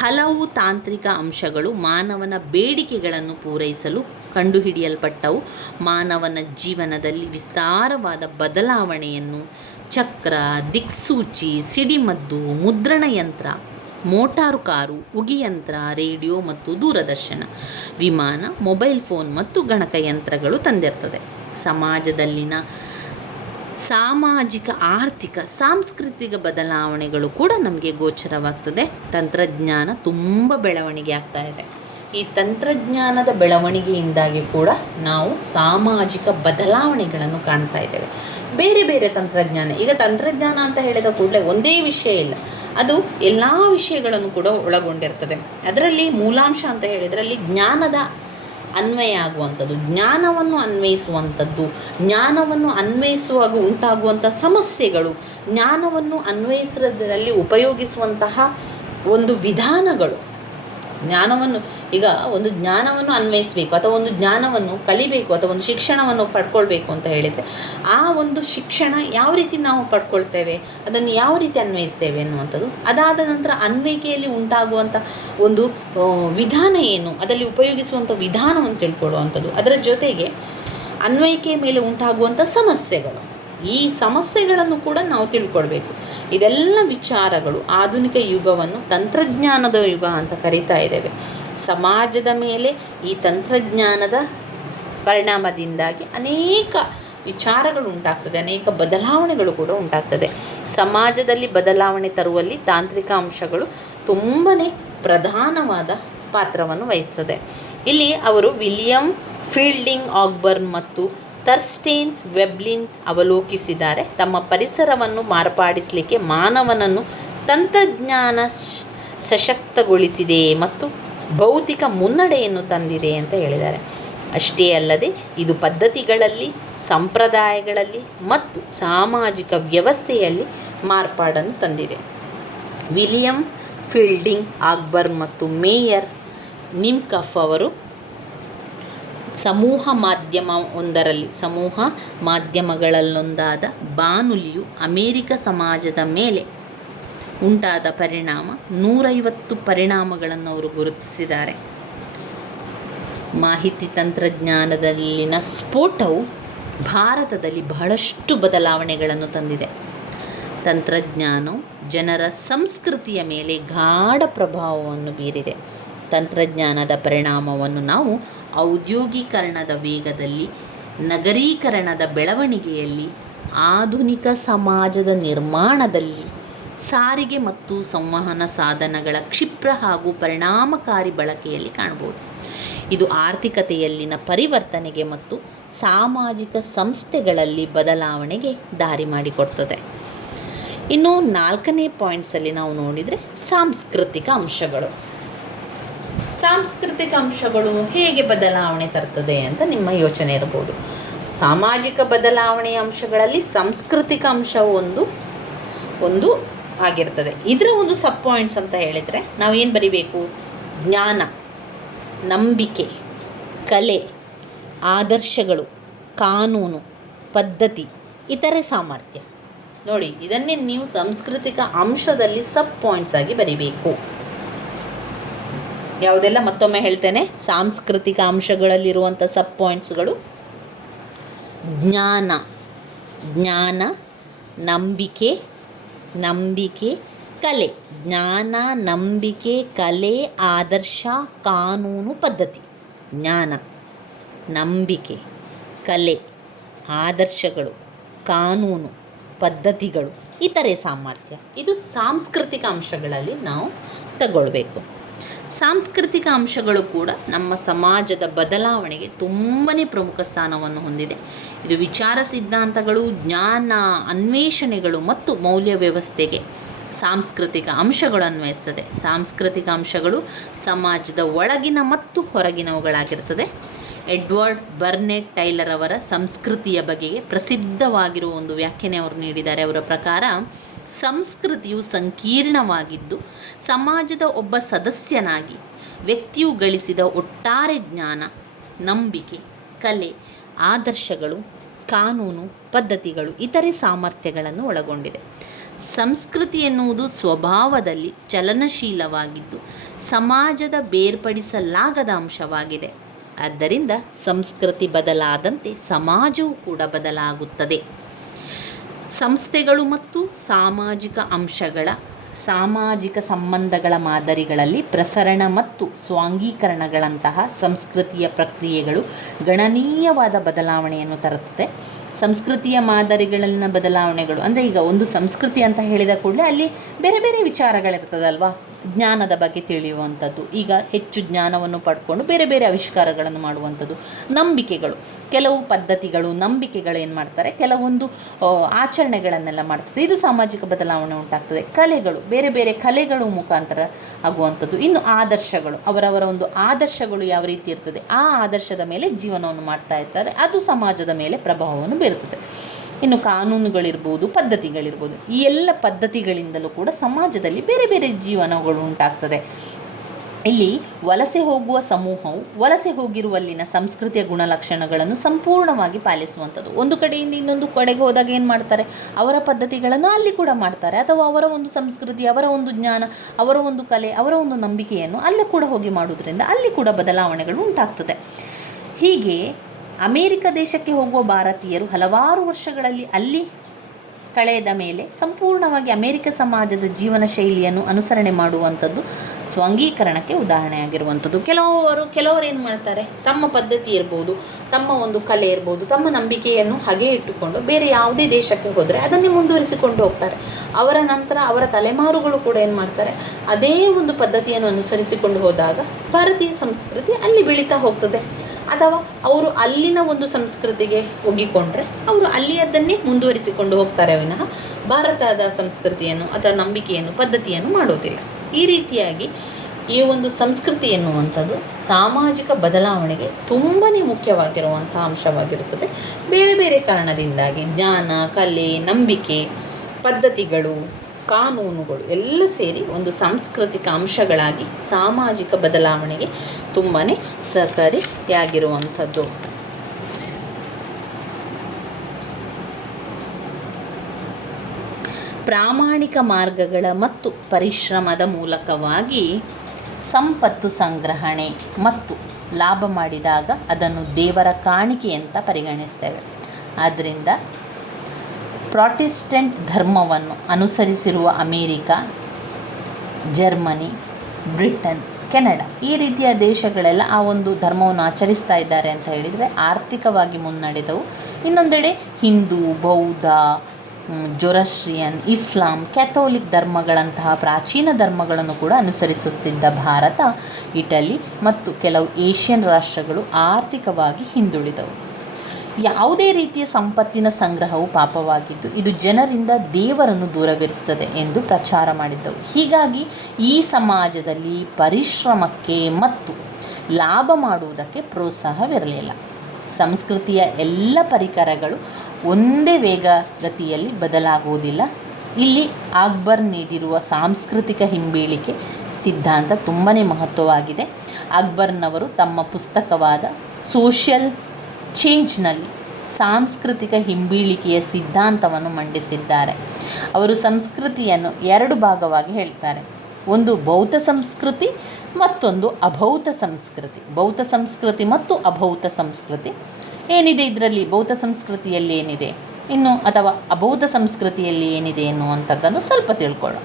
ಹಲವು ತಾಂತ್ರಿಕ ಅಂಶಗಳು ಮಾನವನ ಬೇಡಿಕೆಗಳನ್ನು ಪೂರೈಸಲು ಕಂಡುಹಿಡಿಯಲ್ಪಟ್ಟವು. ಮಾನವನ ಜೀವನದಲ್ಲಿ ವಿಸ್ತಾರವಾದ ಬದಲಾವಣೆಯನ್ನು ಚಕ್ರ, ದಿಕ್ಸೂಚಿ, ಸಿಡಿಮದ್ದು, ಮುದ್ರಣಯಂತ್ರ, ಮೋಟಾರು ಕಾರು, ಉಗಿಯಂತ್ರ, ರೇಡಿಯೋ ಮತ್ತು ದೂರದರ್ಶನ, ವಿಮಾನ, ಮೊಬೈಲ್ ಫೋನ್ ಮತ್ತು ಗಣಕಯಂತ್ರಗಳು ತಂದಿರ್ತದೆ. ಸಮಾಜದಲ್ಲಿನ ಸಾಮಾಜಿಕ, ಆರ್ಥಿಕ, ಸಾಂಸ್ಕೃತಿಕ ಬದಲಾವಣೆಗಳು ಕೂಡ ನಮಗೆ ಗೋಚರವಾಗ್ತದೆ. ತಂತ್ರಜ್ಞಾನ ತುಂಬ ಬೆಳವಣಿಗೆ ಆಗ್ತಾ ಇದೆ. ಈ ತಂತ್ರಜ್ಞಾನದ ಬೆಳವಣಿಗೆಯಿಂದಾಗಿ ಕೂಡ ನಾವು ಸಾಮಾಜಿಕ ಬದಲಾವಣೆಗಳನ್ನು ಕಾಣ್ತಾ ಇದ್ದೇವೆ. ಬೇರೆ ಬೇರೆ ತಂತ್ರಜ್ಞಾನ, ಈಗ ತಂತ್ರಜ್ಞಾನ ಅಂತ ಹೇಳಿದ ಕೂಡಲೇ ಒಂದೇ ವಿಷಯ ಇಲ್ಲ, ಅದು ಎಲ್ಲ ವಿಷಯಗಳನ್ನು ಕೂಡ ಒಳಗೊಂಡಿರ್ತದೆ. ಅದರಲ್ಲಿ ಮೂಲಾಂಶ ಅಂತ ಹೇಳಿದ್ರಲ್ಲಿ ಜ್ಞಾನದ ಅನ್ವಯ ಆಗುವಂಥದ್ದು, ಜ್ಞಾನವನ್ನು ಅನ್ವಯಿಸುವಂಥದ್ದು, ಜ್ಞಾನವನ್ನು ಅನ್ವಯಿಸುವಾಗ ಉಂಟಾಗುವಂಥ ಸಮಸ್ಯೆಗಳು, ಜ್ಞಾನವನ್ನು ಅನ್ವಯಿಸೋದ್ರಲ್ಲಿ ಉಪಯೋಗಿಸುವಂತಹ ಒಂದು ವಿಧಾನಗಳು. ಈಗ ಒಂದು ಜ್ಞಾನವನ್ನು ಅನ್ವಯಿಸಬೇಕು ಅಥವಾ ಒಂದು ಜ್ಞಾನವನ್ನು ಕಲಿಬೇಕು ಅಥವಾ ಒಂದು ಶಿಕ್ಷಣವನ್ನು ಪಡ್ಕೊಳ್ಬೇಕು ಅಂತ ಹೇಳಿದರೆ ಆ ಒಂದು ಶಿಕ್ಷಣ ಯಾವ ರೀತಿ ನಾವು ಪಡ್ಕೊಳ್ತೇವೆ, ಅದನ್ನು ಯಾವ ರೀತಿ ಅನ್ವಯಿಸ್ತೇವೆ ಅನ್ನುವಂಥದ್ದು. ಅದಾದ ನಂತರ ಅನ್ವಯಿಕೆಯಲ್ಲಿ ಉಂಟಾಗುವಂಥ ಒಂದು ವಿಧಾನ ಏನು, ಅದರಲ್ಲಿ ಉಪಯೋಗಿಸುವಂಥ ವಿಧಾನವನ್ನು ತಿಳ್ಕೊಳ್ಳುವಂಥದ್ದು. ಅದರ ಜೊತೆಗೆ ಅನ್ವಯಿಕೆಯ ಮೇಲೆ ಉಂಟಾಗುವಂಥ ಸಮಸ್ಯೆಗಳು, ಈ ಸಮಸ್ಯೆಗಳನ್ನು ಕೂಡ ನಾವು ತಿಳ್ಕೊಳ್ಬೇಕು. ಇದೆಲ್ಲ ವಿಚಾರಗಳು ಆಧುನಿಕ ಯುಗವನ್ನು ತಂತ್ರಜ್ಞಾನದ ಯುಗ ಅಂತ ಕರೀತಾ ಇದ್ದೇವೆ. ಸಮಾಜದ ಮೇಲೆ ಈ ತಂತ್ರಜ್ಞಾನದ ಪರಿಣಾಮದಿಂದಾಗಿ ಅನೇಕ ವಿಚಾರಗಳು ಉಂಟಾಗ್ತದೆ, ಅನೇಕ ಬದಲಾವಣೆಗಳು ಕೂಡ ಉಂಟಾಗ್ತದೆ. ಸಮಾಜದಲ್ಲಿ ಬದಲಾವಣೆ ತರುವಲ್ಲಿ ತಾಂತ್ರಿಕ ಅಂಶಗಳು ತುಂಬಾ ಪ್ರಧಾನವಾದ ಪಾತ್ರವನ್ನು ವಹಿಸ್ತದೆ. ಇಲ್ಲಿ ಅವರು ವಿಲಿಯಂ ಫೀಲ್ಡಿಂಗ್ ಆಗ್ಬರ್ನ್ ಮತ್ತು ಥರ್ಸ್ಟೇನ್ ವೆಬ್ಲಿನ್ ಅವಲೋಕಿಸಿದ್ದಾರೆ. ತಮ್ಮ ಪರಿಸರವನ್ನು ಮಾರ್ಪಡಿಸಲಿಕ್ಕೆ ಮಾನವನನ್ನು ತಂತ್ರಜ್ಞಾನ ಸಶಕ್ತಗೊಳಿಸಿದೆ ಮತ್ತು ಭೌತಿಕ ಮುನ್ನಡೆಯನ್ನು ತಂದಿದೆ ಅಂತ ಹೇಳಿದ್ದಾರೆ. ಅಷ್ಟೇ ಅಲ್ಲದೆ ಇದು ಪದ್ಧತಿಗಳಲ್ಲಿ, ಸಂಪ್ರದಾಯಗಳಲ್ಲಿ ಮತ್ತು ಸಾಮಾಜಿಕ ವ್ಯವಸ್ಥೆಯಲ್ಲಿ ಮಾರ್ಪಾಡನ್ನು ತಂದಿದೆ. ವಿಲಿಯಂ ಫೀಲ್ಡಿಂಗ್ ಆಗ್ಬರ್ನ್ ಮತ್ತು ಮೇಯರ್ ನಿಮ್ಕಫ್ ಅವರು ಸಮೂಹ ಮಾಧ್ಯಮಗಳಲ್ಲೊಂದಾದ ಬಾನುಲಿಯು ಅಮೇರಿಕ ಸಮಾಜದ ಮೇಲೆ ಉಂಟಾದ ಪರಿಣಾಮ 150 ಪರಿಣಾಮಗಳನ್ನು ಅವರು ಗುರುತಿಸಿದ್ದಾರೆ. ಮಾಹಿತಿ ತಂತ್ರಜ್ಞಾನದಲ್ಲಿನ ಸ್ಫೋಟವು ಭಾರತದಲ್ಲಿ ಬಹಳಷ್ಟು ಬದಲಾವಣೆಗಳನ್ನು ತಂದಿದೆ. ತಂತ್ರಜ್ಞಾನವು ಜನರ ಸಂಸ್ಕೃತಿಯ ಮೇಲೆ ಗಾಢ ಪ್ರಭಾವವನ್ನು ಬೀರಿದೆ. ತಂತ್ರಜ್ಞಾನದ ಪರಿಣಾಮವನ್ನು ನಾವು ಔದ್ಯೋಗೀಕರಣದ ವೇಗದಲ್ಲಿ, ನಗರೀಕರಣದ ಬೆಳವಣಿಗೆಯಲ್ಲಿ, ಆಧುನಿಕ ಸಮಾಜದ ನಿರ್ಮಾಣದಲ್ಲಿ, ಸಾರಿಗೆ ಮತ್ತು ಸಂವಹನ ಸಾಧನಗಳ ಕ್ಷಿಪ್ರ ಹಾಗೂ ಪರಿಣಾಮಕಾರಿ ಬಳಕೆಯಲ್ಲಿ ಕಾಣಬಹುದು. ಇದು ಆರ್ಥಿಕತೆಯಲ್ಲಿನ ಪರಿವರ್ತನೆಗೆ ಮತ್ತು ಸಾಮಾಜಿಕ ಸಂಸ್ಥೆಗಳಲ್ಲಿ ಬದಲಾವಣೆಗೆ ದಾರಿ ಮಾಡಿಕೊಡ್ತದೆ. ಇನ್ನು 4ನೇ ಪಾಯಿಂಟ್ಸಲ್ಲಿ ನಾವು ನೋಡಿದರೆ ಸಾಂಸ್ಕೃತಿಕ ಅಂಶಗಳು. ಸಾಂಸ್ಕೃತಿಕ ಅಂಶಗಳು ಹೇಗೆ ಬದಲಾವಣೆ ತರ್ತದೆ ಅಂತ ನಿಮ್ಮ ಯೋಚನೆ ಇರಬಹುದು. ಸಾಮಾಜಿಕ ಬದಲಾವಣೆಯ ಅಂಶಗಳಲ್ಲಿ ಸಾಂಸ್ಕೃತಿಕ ಅಂಶ ಒಂದು ಆಗಿರ್ತದೆ. ಇದರ ಒಂದು ಸಬ್ ಪಾಯಿಂಟ್ಸ್ ಅಂತ ಹೇಳಿದರೆ ನಾವೇನು ಬರಿಬೇಕು? ಜ್ಞಾನ, ನಂಬಿಕೆ, ಕಲೆ, ಆದರ್ಶಗಳು, ಕಾನೂನು, ಪದ್ಧತಿ, ಇತರೆ ಸಾಮರ್ಥ್ಯ. ನೋಡಿ, ಇದನ್ನೇ ನೀವು ಸಾಂಸ್ಕೃತಿಕ ಅಂಶದಲ್ಲಿ ಸಬ್ ಪಾಯಿಂಟ್ಸ್ ಆಗಿ ಬರಿಬೇಕು. ಯಾವುದೆಲ್ಲ ಮತ್ತೊಮ್ಮೆ ಹೇಳ್ತೇನೆ. ಸಾಂಸ್ಕೃತಿಕ ಅಂಶಗಳಲ್ಲಿರುವಂಥ ಸಬ್ ಪಾಯಿಂಟ್ಸ್ಗಳು: ಜ್ಞಾನ, ನಂಬಿಕೆ, ಕಲೆ. ಜ್ಞಾನ, ನಂಬಿಕೆ, ಕಲೆ, ಆದರ್ಶ, ಕಾನೂನು, ಪದ್ಧತಿ. ಜ್ಞಾನ, ನಂಬಿಕೆ, ಕಲೆ, ಆದರ್ಶಗಳು, ಕಾನೂನು, ಪದ್ಧತಿಗಳು, ಇತರೆ ಸಾಮರ್ಥ್ಯ. ಇದು ಸಾಂಸ್ಕೃತಿಕ ಅಂಶಗಳಲ್ಲಿ ನಾವು ತಗೊಳ್ಬೇಕು. ಸಾಂಸ್ಕೃತಿಕ ಅಂಶಗಳು ಕೂಡ ನಮ್ಮ ಸಮಾಜದ ಬದಲಾವಣೆಗೆ ತುಂಬಾ ಪ್ರಮುಖ ಸ್ಥಾನವನ್ನು ಹೊಂದಿದೆ. ಇದು ವಿಚಾರ ಸಿದ್ಧಾಂತಗಳು, ಜ್ಞಾನ, ಅನ್ವೇಷಣೆಗಳು ಮತ್ತು ಮೌಲ್ಯ ವ್ಯವಸ್ಥೆಗೆ ಸಾಂಸ್ಕೃತಿಕ ಅಂಶಗಳು ಅನ್ವಯಿಸ್ತದೆ. ಸಾಂಸ್ಕೃತಿಕ ಅಂಶಗಳು ಸಮಾಜದ ಒಳಗಿನ ಮತ್ತು ಹೊರಗಿನವುಗಳಾಗಿರ್ತದೆ. ಎಡ್ವರ್ಡ್ ಬರ್ನೆಟ್ ಟೈಲರ್ ಅವರ ಸಂಸ್ಕೃತಿಯ ಬಗೆಗೆ ಪ್ರಸಿದ್ಧವಾಗಿರುವ ಒಂದು ವ್ಯಾಖ್ಯಾನ ಅವರು ನೀಡಿದ್ದಾರೆ. ಅವರ ಪ್ರಕಾರ ಸಂಸ್ಕೃತಿಯು ಸಂಕೀರ್ಣವಾಗಿದ್ದು, ಸಮಾಜದ ಒಬ್ಬ ಸದಸ್ಯನಾಗಿ ವ್ಯಕ್ತಿಯು ಗಳಿಸಿದ ಒಟ್ಟಾರೆ ಜ್ಞಾನ, ನಂಬಿಕೆ, ಕಲೆ, ಆದರ್ಶಗಳು, ಕಾನೂನು, ಪದ್ಧತಿಗಳು, ಇತರೆ ಸಾಮರ್ಥ್ಯಗಳನ್ನು ಒಳಗೊಂಡಿದೆ. ಸಂಸ್ಕೃತಿ ಎನ್ನುವುದು ಸ್ವಭಾವದಲ್ಲಿ ಚಲನಶೀಲವಾಗಿದ್ದು ಸಮಾಜದ ಬೇರ್ಪಡಿಸಲಾಗದ ಅಂಶವಾಗಿದೆ. ಆದ್ದರಿಂದ ಸಂಸ್ಕೃತಿ ಬದಲಾದಂತೆ ಸಮಾಜವೂ ಕೂಡ ಬದಲಾಗುತ್ತದೆ. ಸಂಸ್ಥೆಗಳು ಮತ್ತು ಸಾಮಾಜಿಕ ಅಂಶಗಳ ಸಾಮಾಜಿಕ ಸಂಬಂಧಗಳ ಮಾದರಿಗಳಲ್ಲಿ ಪ್ರಸರಣ ಮತ್ತು ಸ್ವಾಂಗೀಕರಣಗಳಂತಹ ಸಂಸ್ಕೃತಿಯ ಪ್ರಕ್ರಿಯೆಗಳು ಗಣನೀಯವಾದ ಬದಲಾವಣೆಯನ್ನು ತರುತ್ತದೆ. ಸಂಸ್ಕೃತಿಯ ಮಾದರಿಗಳಲ್ಲಿನ ಬದಲಾವಣೆಗಳು ಅಂದರೆ, ಈಗ ಒಂದು ಸಂಸ್ಕೃತಿ ಅಂತ ಹೇಳಿದ ಕೂಡಲೇ ಅಲ್ಲಿ ಬೇರೆ ಬೇರೆ ವಿಚಾರಗಳಿರ್ತದಲ್ವಾ. ಜ್ಞಾನದ ಬಗ್ಗೆ ತಿಳಿಯುವಂಥದ್ದು, ಈಗ ಹೆಚ್ಚು ಜ್ಞಾನವನ್ನು ಪಡ್ಕೊಂಡು ಬೇರೆ ಬೇರೆ ಆವಿಷ್ಕಾರಗಳನ್ನು ಮಾಡುವಂಥದ್ದು. ನಂಬಿಕೆಗಳು, ಕೆಲವು ಪದ್ಧತಿಗಳು, ನಂಬಿಕೆಗಳು ಏನು ಮಾಡ್ತಾರೆ, ಕೆಲವೊಂದು ಆಚರಣೆಗಳನ್ನೆಲ್ಲ ಮಾಡ್ತಾರೆ. ಇದು ಸಾಮಾಜಿಕ ಬದಲಾವಣೆ ಉಂಟಾಗ್ತದೆ. ಕಲೆಗಳು, ಬೇರೆ ಬೇರೆ ಕಲೆಗಳು ಮುಖಾಂತರ ಆಗುವಂಥದ್ದು. ಇನ್ನು ಆದರ್ಶಗಳು, ಅವರವರ ಒಂದು ಆದರ್ಶಗಳು ಯಾವ ರೀತಿ ಇರ್ತದೆ, ಆ ಆದರ್ಶದ ಮೇಲೆ ಜೀವನವನ್ನು ಮಾಡ್ತಾ ಇರ್ತಾರೆ. ಅದು ಸಮಾಜದ ಮೇಲೆ ಪ್ರಭಾವವನ್ನು ಬೀರ್ತದೆ. ಇನ್ನು ಕಾನೂನುಗಳಿರ್ಬೋದು, ಪದ್ಧತಿಗಳಿರ್ಬೋದು, ಈ ಎಲ್ಲ ಪದ್ಧತಿಗಳಿಂದಲೂ ಕೂಡ ಸಮಾಜದಲ್ಲಿ ಬೇರೆ ಬೇರೆ ಜೀವನಗಳು ಉಂಟಾಗ್ತದೆ. ಇಲ್ಲಿ ವಲಸೆ ಹೋಗುವ ಸಮೂಹವು ವಲಸೆ ಹೋಗಿರುವಲ್ಲಿನ ಸಂಸ್ಕೃತಿಯ ಗುಣಲಕ್ಷಣಗಳನ್ನು ಸಂಪೂರ್ಣವಾಗಿ ಪಾಲಿಸುವಂಥದ್ದು. ಒಂದು ಕಡೆಯಿಂದ ಇನ್ನೊಂದು ಕಡೆಗೆ ಹೋದಾಗ ಏನು ಮಾಡ್ತಾರೆ, ಅವರ ಪದ್ಧತಿಗಳನ್ನು ಅಲ್ಲಿ ಕೂಡ ಮಾಡ್ತಾರೆ, ಅಥವಾ ಅವರ ಒಂದು ಸಂಸ್ಕೃತಿ, ಅವರ ಒಂದು ಜ್ಞಾನ, ಅವರ ಒಂದು ಕಲೆ, ಅವರ ಒಂದು ನಂಬಿಕೆಯನ್ನು ಅಲ್ಲಿ ಕೂಡ ಹೋಗಿ ಮಾಡುವುದರಿಂದ ಅಲ್ಲಿ ಕೂಡ ಬದಲಾವಣೆಗಳು ಉಂಟಾಗ್ತದೆ. ಹೀಗೆ ಅಮೇರಿಕ ದೇಶಕ್ಕೆ ಹೋಗುವ ಭಾರತೀಯರು ಹಲವಾರು ವರ್ಷಗಳಲ್ಲಿ ಅಲ್ಲಿ ಕಳೆದ ಮೇಲೆ ಸಂಪೂರ್ಣವಾಗಿ ಅಮೇರಿಕ ಸಮಾಜದ ಜೀವನ ಶೈಲಿಯನ್ನು ಅನುಸರಣೆ ಮಾಡುವಂಥದ್ದು ಸ್ವಾಂಗೀಕರಣಕ್ಕೆ ಉದಾಹರಣೆಯಾಗಿರುವಂಥದ್ದು. ಕೆಲವರು ಏನು ಮಾಡ್ತಾರೆ, ತಮ್ಮ ಪದ್ಧತಿ ಇರ್ಬೋದು, ತಮ್ಮ ಒಂದು ಕಲೆ ಇರ್ಬೋದು, ತಮ್ಮ ನಂಬಿಕೆಯನ್ನು ಹಾಗೆ ಇಟ್ಟುಕೊಂಡು ಬೇರೆ ಯಾವುದೇ ದೇಶಕ್ಕೆ ಹೋದರೆ ಅದನ್ನೇ ಮುಂದುವರಿಸಿಕೊಂಡು ಹೋಗ್ತಾರೆ. ಅವರ ನಂತರ ಅವರ ತಲೆಮಾರುಗಳು ಕೂಡ ಏನು ಮಾಡ್ತಾರೆ, ಅದೇ ಒಂದು ಪದ್ಧತಿಯನ್ನು ಅನುಸರಿಸಿಕೊಂಡು ಹೋದಾಗ ಭಾರತೀಯ ಸಂಸ್ಕೃತಿ ಅಲ್ಲಿ ಬೆಳೀತಾ ಹೋಗ್ತದೆ. ಅಥವಾ ಅವರು ಅಲ್ಲಿನ ಒಂದು ಸಂಸ್ಕೃತಿಗೆ ಒಗ್ಗಿಕೊಂಡ್ರೆ ಅವರು ಅಲ್ಲಿಯದನ್ನೇ ಮುಂದುವರಿಸಿಕೊಂಡು ಹೋಗ್ತಾರೆ ವಿನಃ ಭಾರತದ ಸಂಸ್ಕೃತಿಯನ್ನು ಅಥವಾ ನಂಬಿಕೆಯನ್ನು, ಪದ್ಧತಿಯನ್ನು ಮಾಡೋದಿಲ್ಲ. ಈ ರೀತಿಯಾಗಿ ಈ ಒಂದು ಸಂಸ್ಕೃತಿ ಎನ್ನುವಂಥದ್ದು ಸಾಮಾಜಿಕ ಬದಲಾವಣೆಗೆ ತುಂಬಾ ಮುಖ್ಯವಾಗಿರುವಂಥ ಅಂಶವಾಗಿರುತ್ತದೆ. ಬೇರೆ ಬೇರೆ ಕಾರಣದಿಂದಾಗಿ ಜ್ಞಾನ, ಕಲೆ, ನಂಬಿಕೆ, ಪದ್ಧತಿಗಳು, ಕಾನೂನುಗಳು ಎಲ್ಲ ಸೇರಿ ಒಂದು ಸಾಂಸ್ಕೃತಿಕ ಅಂಶಗಳಾಗಿ ಸಾಮಾಜಿಕ ಬದಲಾವಣೆಗೆ ತುಂಬಾ ಸಹಕಾರಿಯಾಗಿರುವಂಥದ್ದು. ಪ್ರಾಮಾಣಿಕ ಮಾರ್ಗಗಳ ಮತ್ತು ಪರಿಶ್ರಮದ ಮೂಲಕವಾಗಿ ಸಂಪತ್ತು ಸಂಗ್ರಹಣೆ ಮತ್ತು ಲಾಭ ಮಾಡಿದಾಗ ಅದನ್ನು ದೇವರ ಕಾಣಿಕೆ ಅಂತ ಪರಿಗಣಿಸ್ತೇವೆ. ಆದ್ದರಿಂದ ಪ್ರಾಟೆಸ್ಟೆಂಟ್ ಧರ್ಮವನ್ನು ಅನುಸರಿಸಿರುವ ಅಮೇರಿಕಾ, ಜರ್ಮನಿ, ಬ್ರಿಟನ್, ಕೆನಡಾ ಈ ರೀತಿಯ ದೇಶಗಳೆಲ್ಲ ಆ ಒಂದು ಧರ್ಮವನ್ನು ಆಚರಿಸ್ತಾ ಇದ್ದಾರೆ ಅಂತ ಹೇಳಿದರೆ ಆರ್ಥಿಕವಾಗಿ ಮುನ್ನಡೆದವು. ಇನ್ನೊಂದೆಡೆ ಹಿಂದೂ, ಬೌದ್ಧ, ಜೊರಾಸ್ಟ್ರಿಯನ್, ಇಸ್ಲಾಂ, ಕ್ಯಾಥೋಲಿಕ್ ಧರ್ಮಗಳಂತಹ ಪ್ರಾಚೀನ ಧರ್ಮಗಳನ್ನು ಕೂಡ ಅನುಸರಿಸುತ್ತಿದ್ದ ಭಾರತ, ಇಟಲಿ ಮತ್ತು ಕೆಲವು ಏಷ್ಯನ್ ರಾಷ್ಟ್ರಗಳು ಆರ್ಥಿಕವಾಗಿ ಹಿಂದುಳಿದವು. ಯಾವುದೇ ರೀತಿಯ ಸಂಪತ್ತಿನ ಸಂಗ್ರಹವು ಪಾಪವಾಗಿದ್ದು ಇದು ಜನರಿಂದ ದೇವರನ್ನು ದೂರವಿರಿಸುತ್ತದೆ ಎಂದು ಪ್ರಚಾರ ಮಾಡಿದ್ದವು. ಹೀಗಾಗಿ ಈ ಸಮಾಜದಲ್ಲಿ ಪರಿಶ್ರಮಕ್ಕೆ ಮತ್ತು ಲಾಭ ಮಾಡುವುದಕ್ಕೆ ಪ್ರೋತ್ಸಾಹವಿರಲಿಲ್ಲ. ಸಂಸ್ಕೃತಿಯ ಎಲ್ಲ ಪರಿಕರಗಳು ಒಂದೇ ವೇಗಗತಿಯಲ್ಲಿ ಬದಲಾಗುವುದಿಲ್ಲ. ಇಲ್ಲಿ ಅಕ್ಬರ್ ನೀಡಿರುವ ಸಾಂಸ್ಕೃತಿಕ ಹಿಂಬೀಳಿಕೆ ಸಿದ್ಧಾಂತ ತುಂಬಾ ಮಹತ್ವವಾಗಿದೆ. ಅಕ್ಬರ್ನವರು ತಮ್ಮ ಪುಸ್ತಕವಾದ ಸೋಷಿಯಲ್ ಚೇಂಜ್ನಲ್ಲಿ ಸಾಂಸ್ಕೃತಿಕ ಹಿಂಬೀಳಿಕೆಯ ಸಿದ್ಧಾಂತವನ್ನು ಮಂಡಿಸಿದ್ದಾರೆ. ಅವರು ಸಂಸ್ಕೃತಿಯನ್ನು 2 ಭಾಗವಾಗಿ ಹೇಳ್ತಾರೆ. ಒಂದು ಭೌತ ಸಂಸ್ಕೃತಿ, ಮತ್ತೊಂದು ಅಭೌತ ಸಂಸ್ಕೃತಿ. ಭೌತ ಸಂಸ್ಕೃತಿ ಮತ್ತು ಅಭೌತ ಸಂಸ್ಕೃತಿ ಏನಿದೆ ಇದರಲ್ಲಿ, ಭೌತ ಸಂಸ್ಕೃತಿಯಲ್ಲಿ ಏನಿದೆ ಅಥವಾ ಅಭೌತ ಸಂಸ್ಕೃತಿಯಲ್ಲಿ ಏನಿದೆ ಎನ್ನುವಂಥದ್ದನ್ನು ಸ್ವಲ್ಪ ತಿಳ್ಕೊಳ್ಳೋಣ.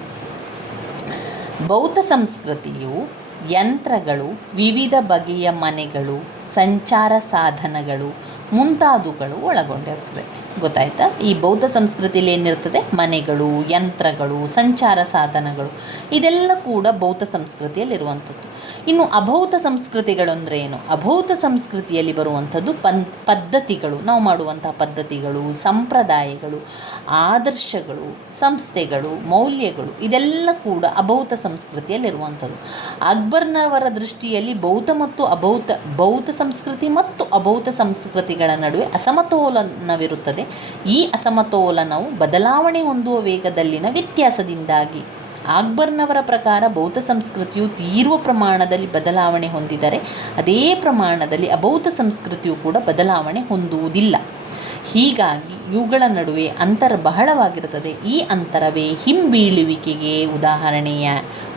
ಭೌತ ಸಂಸ್ಕೃತಿಯು ಯಂತ್ರಗಳು, ವಿವಿಧ ಬಗೆಯ ಮನೆಗಳು, ಸಂಚಾರ ಸಾಧನಗಳು ಮುಂತಾದವುಗಳು ಒಳಗೊಂಡಿರ್ತದೆ. ಗೊತ್ತಾಯ್ತಾ? ಈ ಬೌದ್ಧ ಸಂಸ್ಕೃತಿಯಲ್ಲಿ ಏನಿರ್ತದೆ, ಮನೆಗಳು, ಯಂತ್ರಗಳು, ಸಂಚಾರ ಸಾಧನಗಳು ಇದೆಲ್ಲ ಕೂಡ ಬೌದ್ಧ ಸಂಸ್ಕೃತಿಯಲ್ಲಿರುವಂಥದ್ದು. ಇನ್ನು ಅಭೌತ ಸಂಸ್ಕೃತಿಗಳು ಅಂದರೆ ಏನು? ಅಭೌತ ಸಂಸ್ಕೃತಿಯಲ್ಲಿ ಬರುವಂಥದ್ದು ಪದ್ಧತಿಗಳು, ನಾವು ಮಾಡುವಂತಹ ಪದ್ಧತಿಗಳು, ಸಂಪ್ರದಾಯಗಳು, ಆದರ್ಶಗಳು, ಸಂಸ್ಥೆಗಳು, ಮೌಲ್ಯಗಳು ಇದೆಲ್ಲ ಕೂಡ ಅಭೌತ ಸಂಸ್ಕೃತಿಯಲ್ಲಿರುವಂಥದ್ದು. ಅಕ್ಬರ್ನವರ ದೃಷ್ಟಿಯಲ್ಲಿ ಬೌದ್ಧ ಸಂಸ್ಕೃತಿ ಮತ್ತು ಅಭೌತ ಸಂಸ್ಕೃತಿಗಳ ನಡುವೆ ಅಸಮತೋಲನವಿರುತ್ತದೆ. ಈ ಅಸಮತೋಲನವು ಬದಲಾವಣೆ ಹೊಂದುವ ವೇಗದಲ್ಲಿನ ವ್ಯತ್ಯಾಸದಿಂದಾಗಿ. ಅಕ್ಬರ್ನವರ ಪ್ರಕಾರ ಬೌದ್ಧ ಸಂಸ್ಕೃತಿಯು ತೀವ್ರ ಪ್ರಮಾಣದಲ್ಲಿ ಬದಲಾವಣೆ ಹೊಂದಿದರೆ ಅದೇ ಪ್ರಮಾಣದಲ್ಲಿ ಅಬೌದ್ಧ ಸಂಸ್ಕೃತಿಯು ಕೂಡ ಬದಲಾವಣೆ ಹೊಂದುವುದಿಲ್ಲ. ಹೀಗಾಗಿ ಇವುಗಳ ನಡುವೆ ಅಂತರ ಬಹಳವಾಗಿರುತ್ತದೆ. ಈ ಅಂತರವೇ ಹಿಂಬೀಳುವಿಕೆಗೆ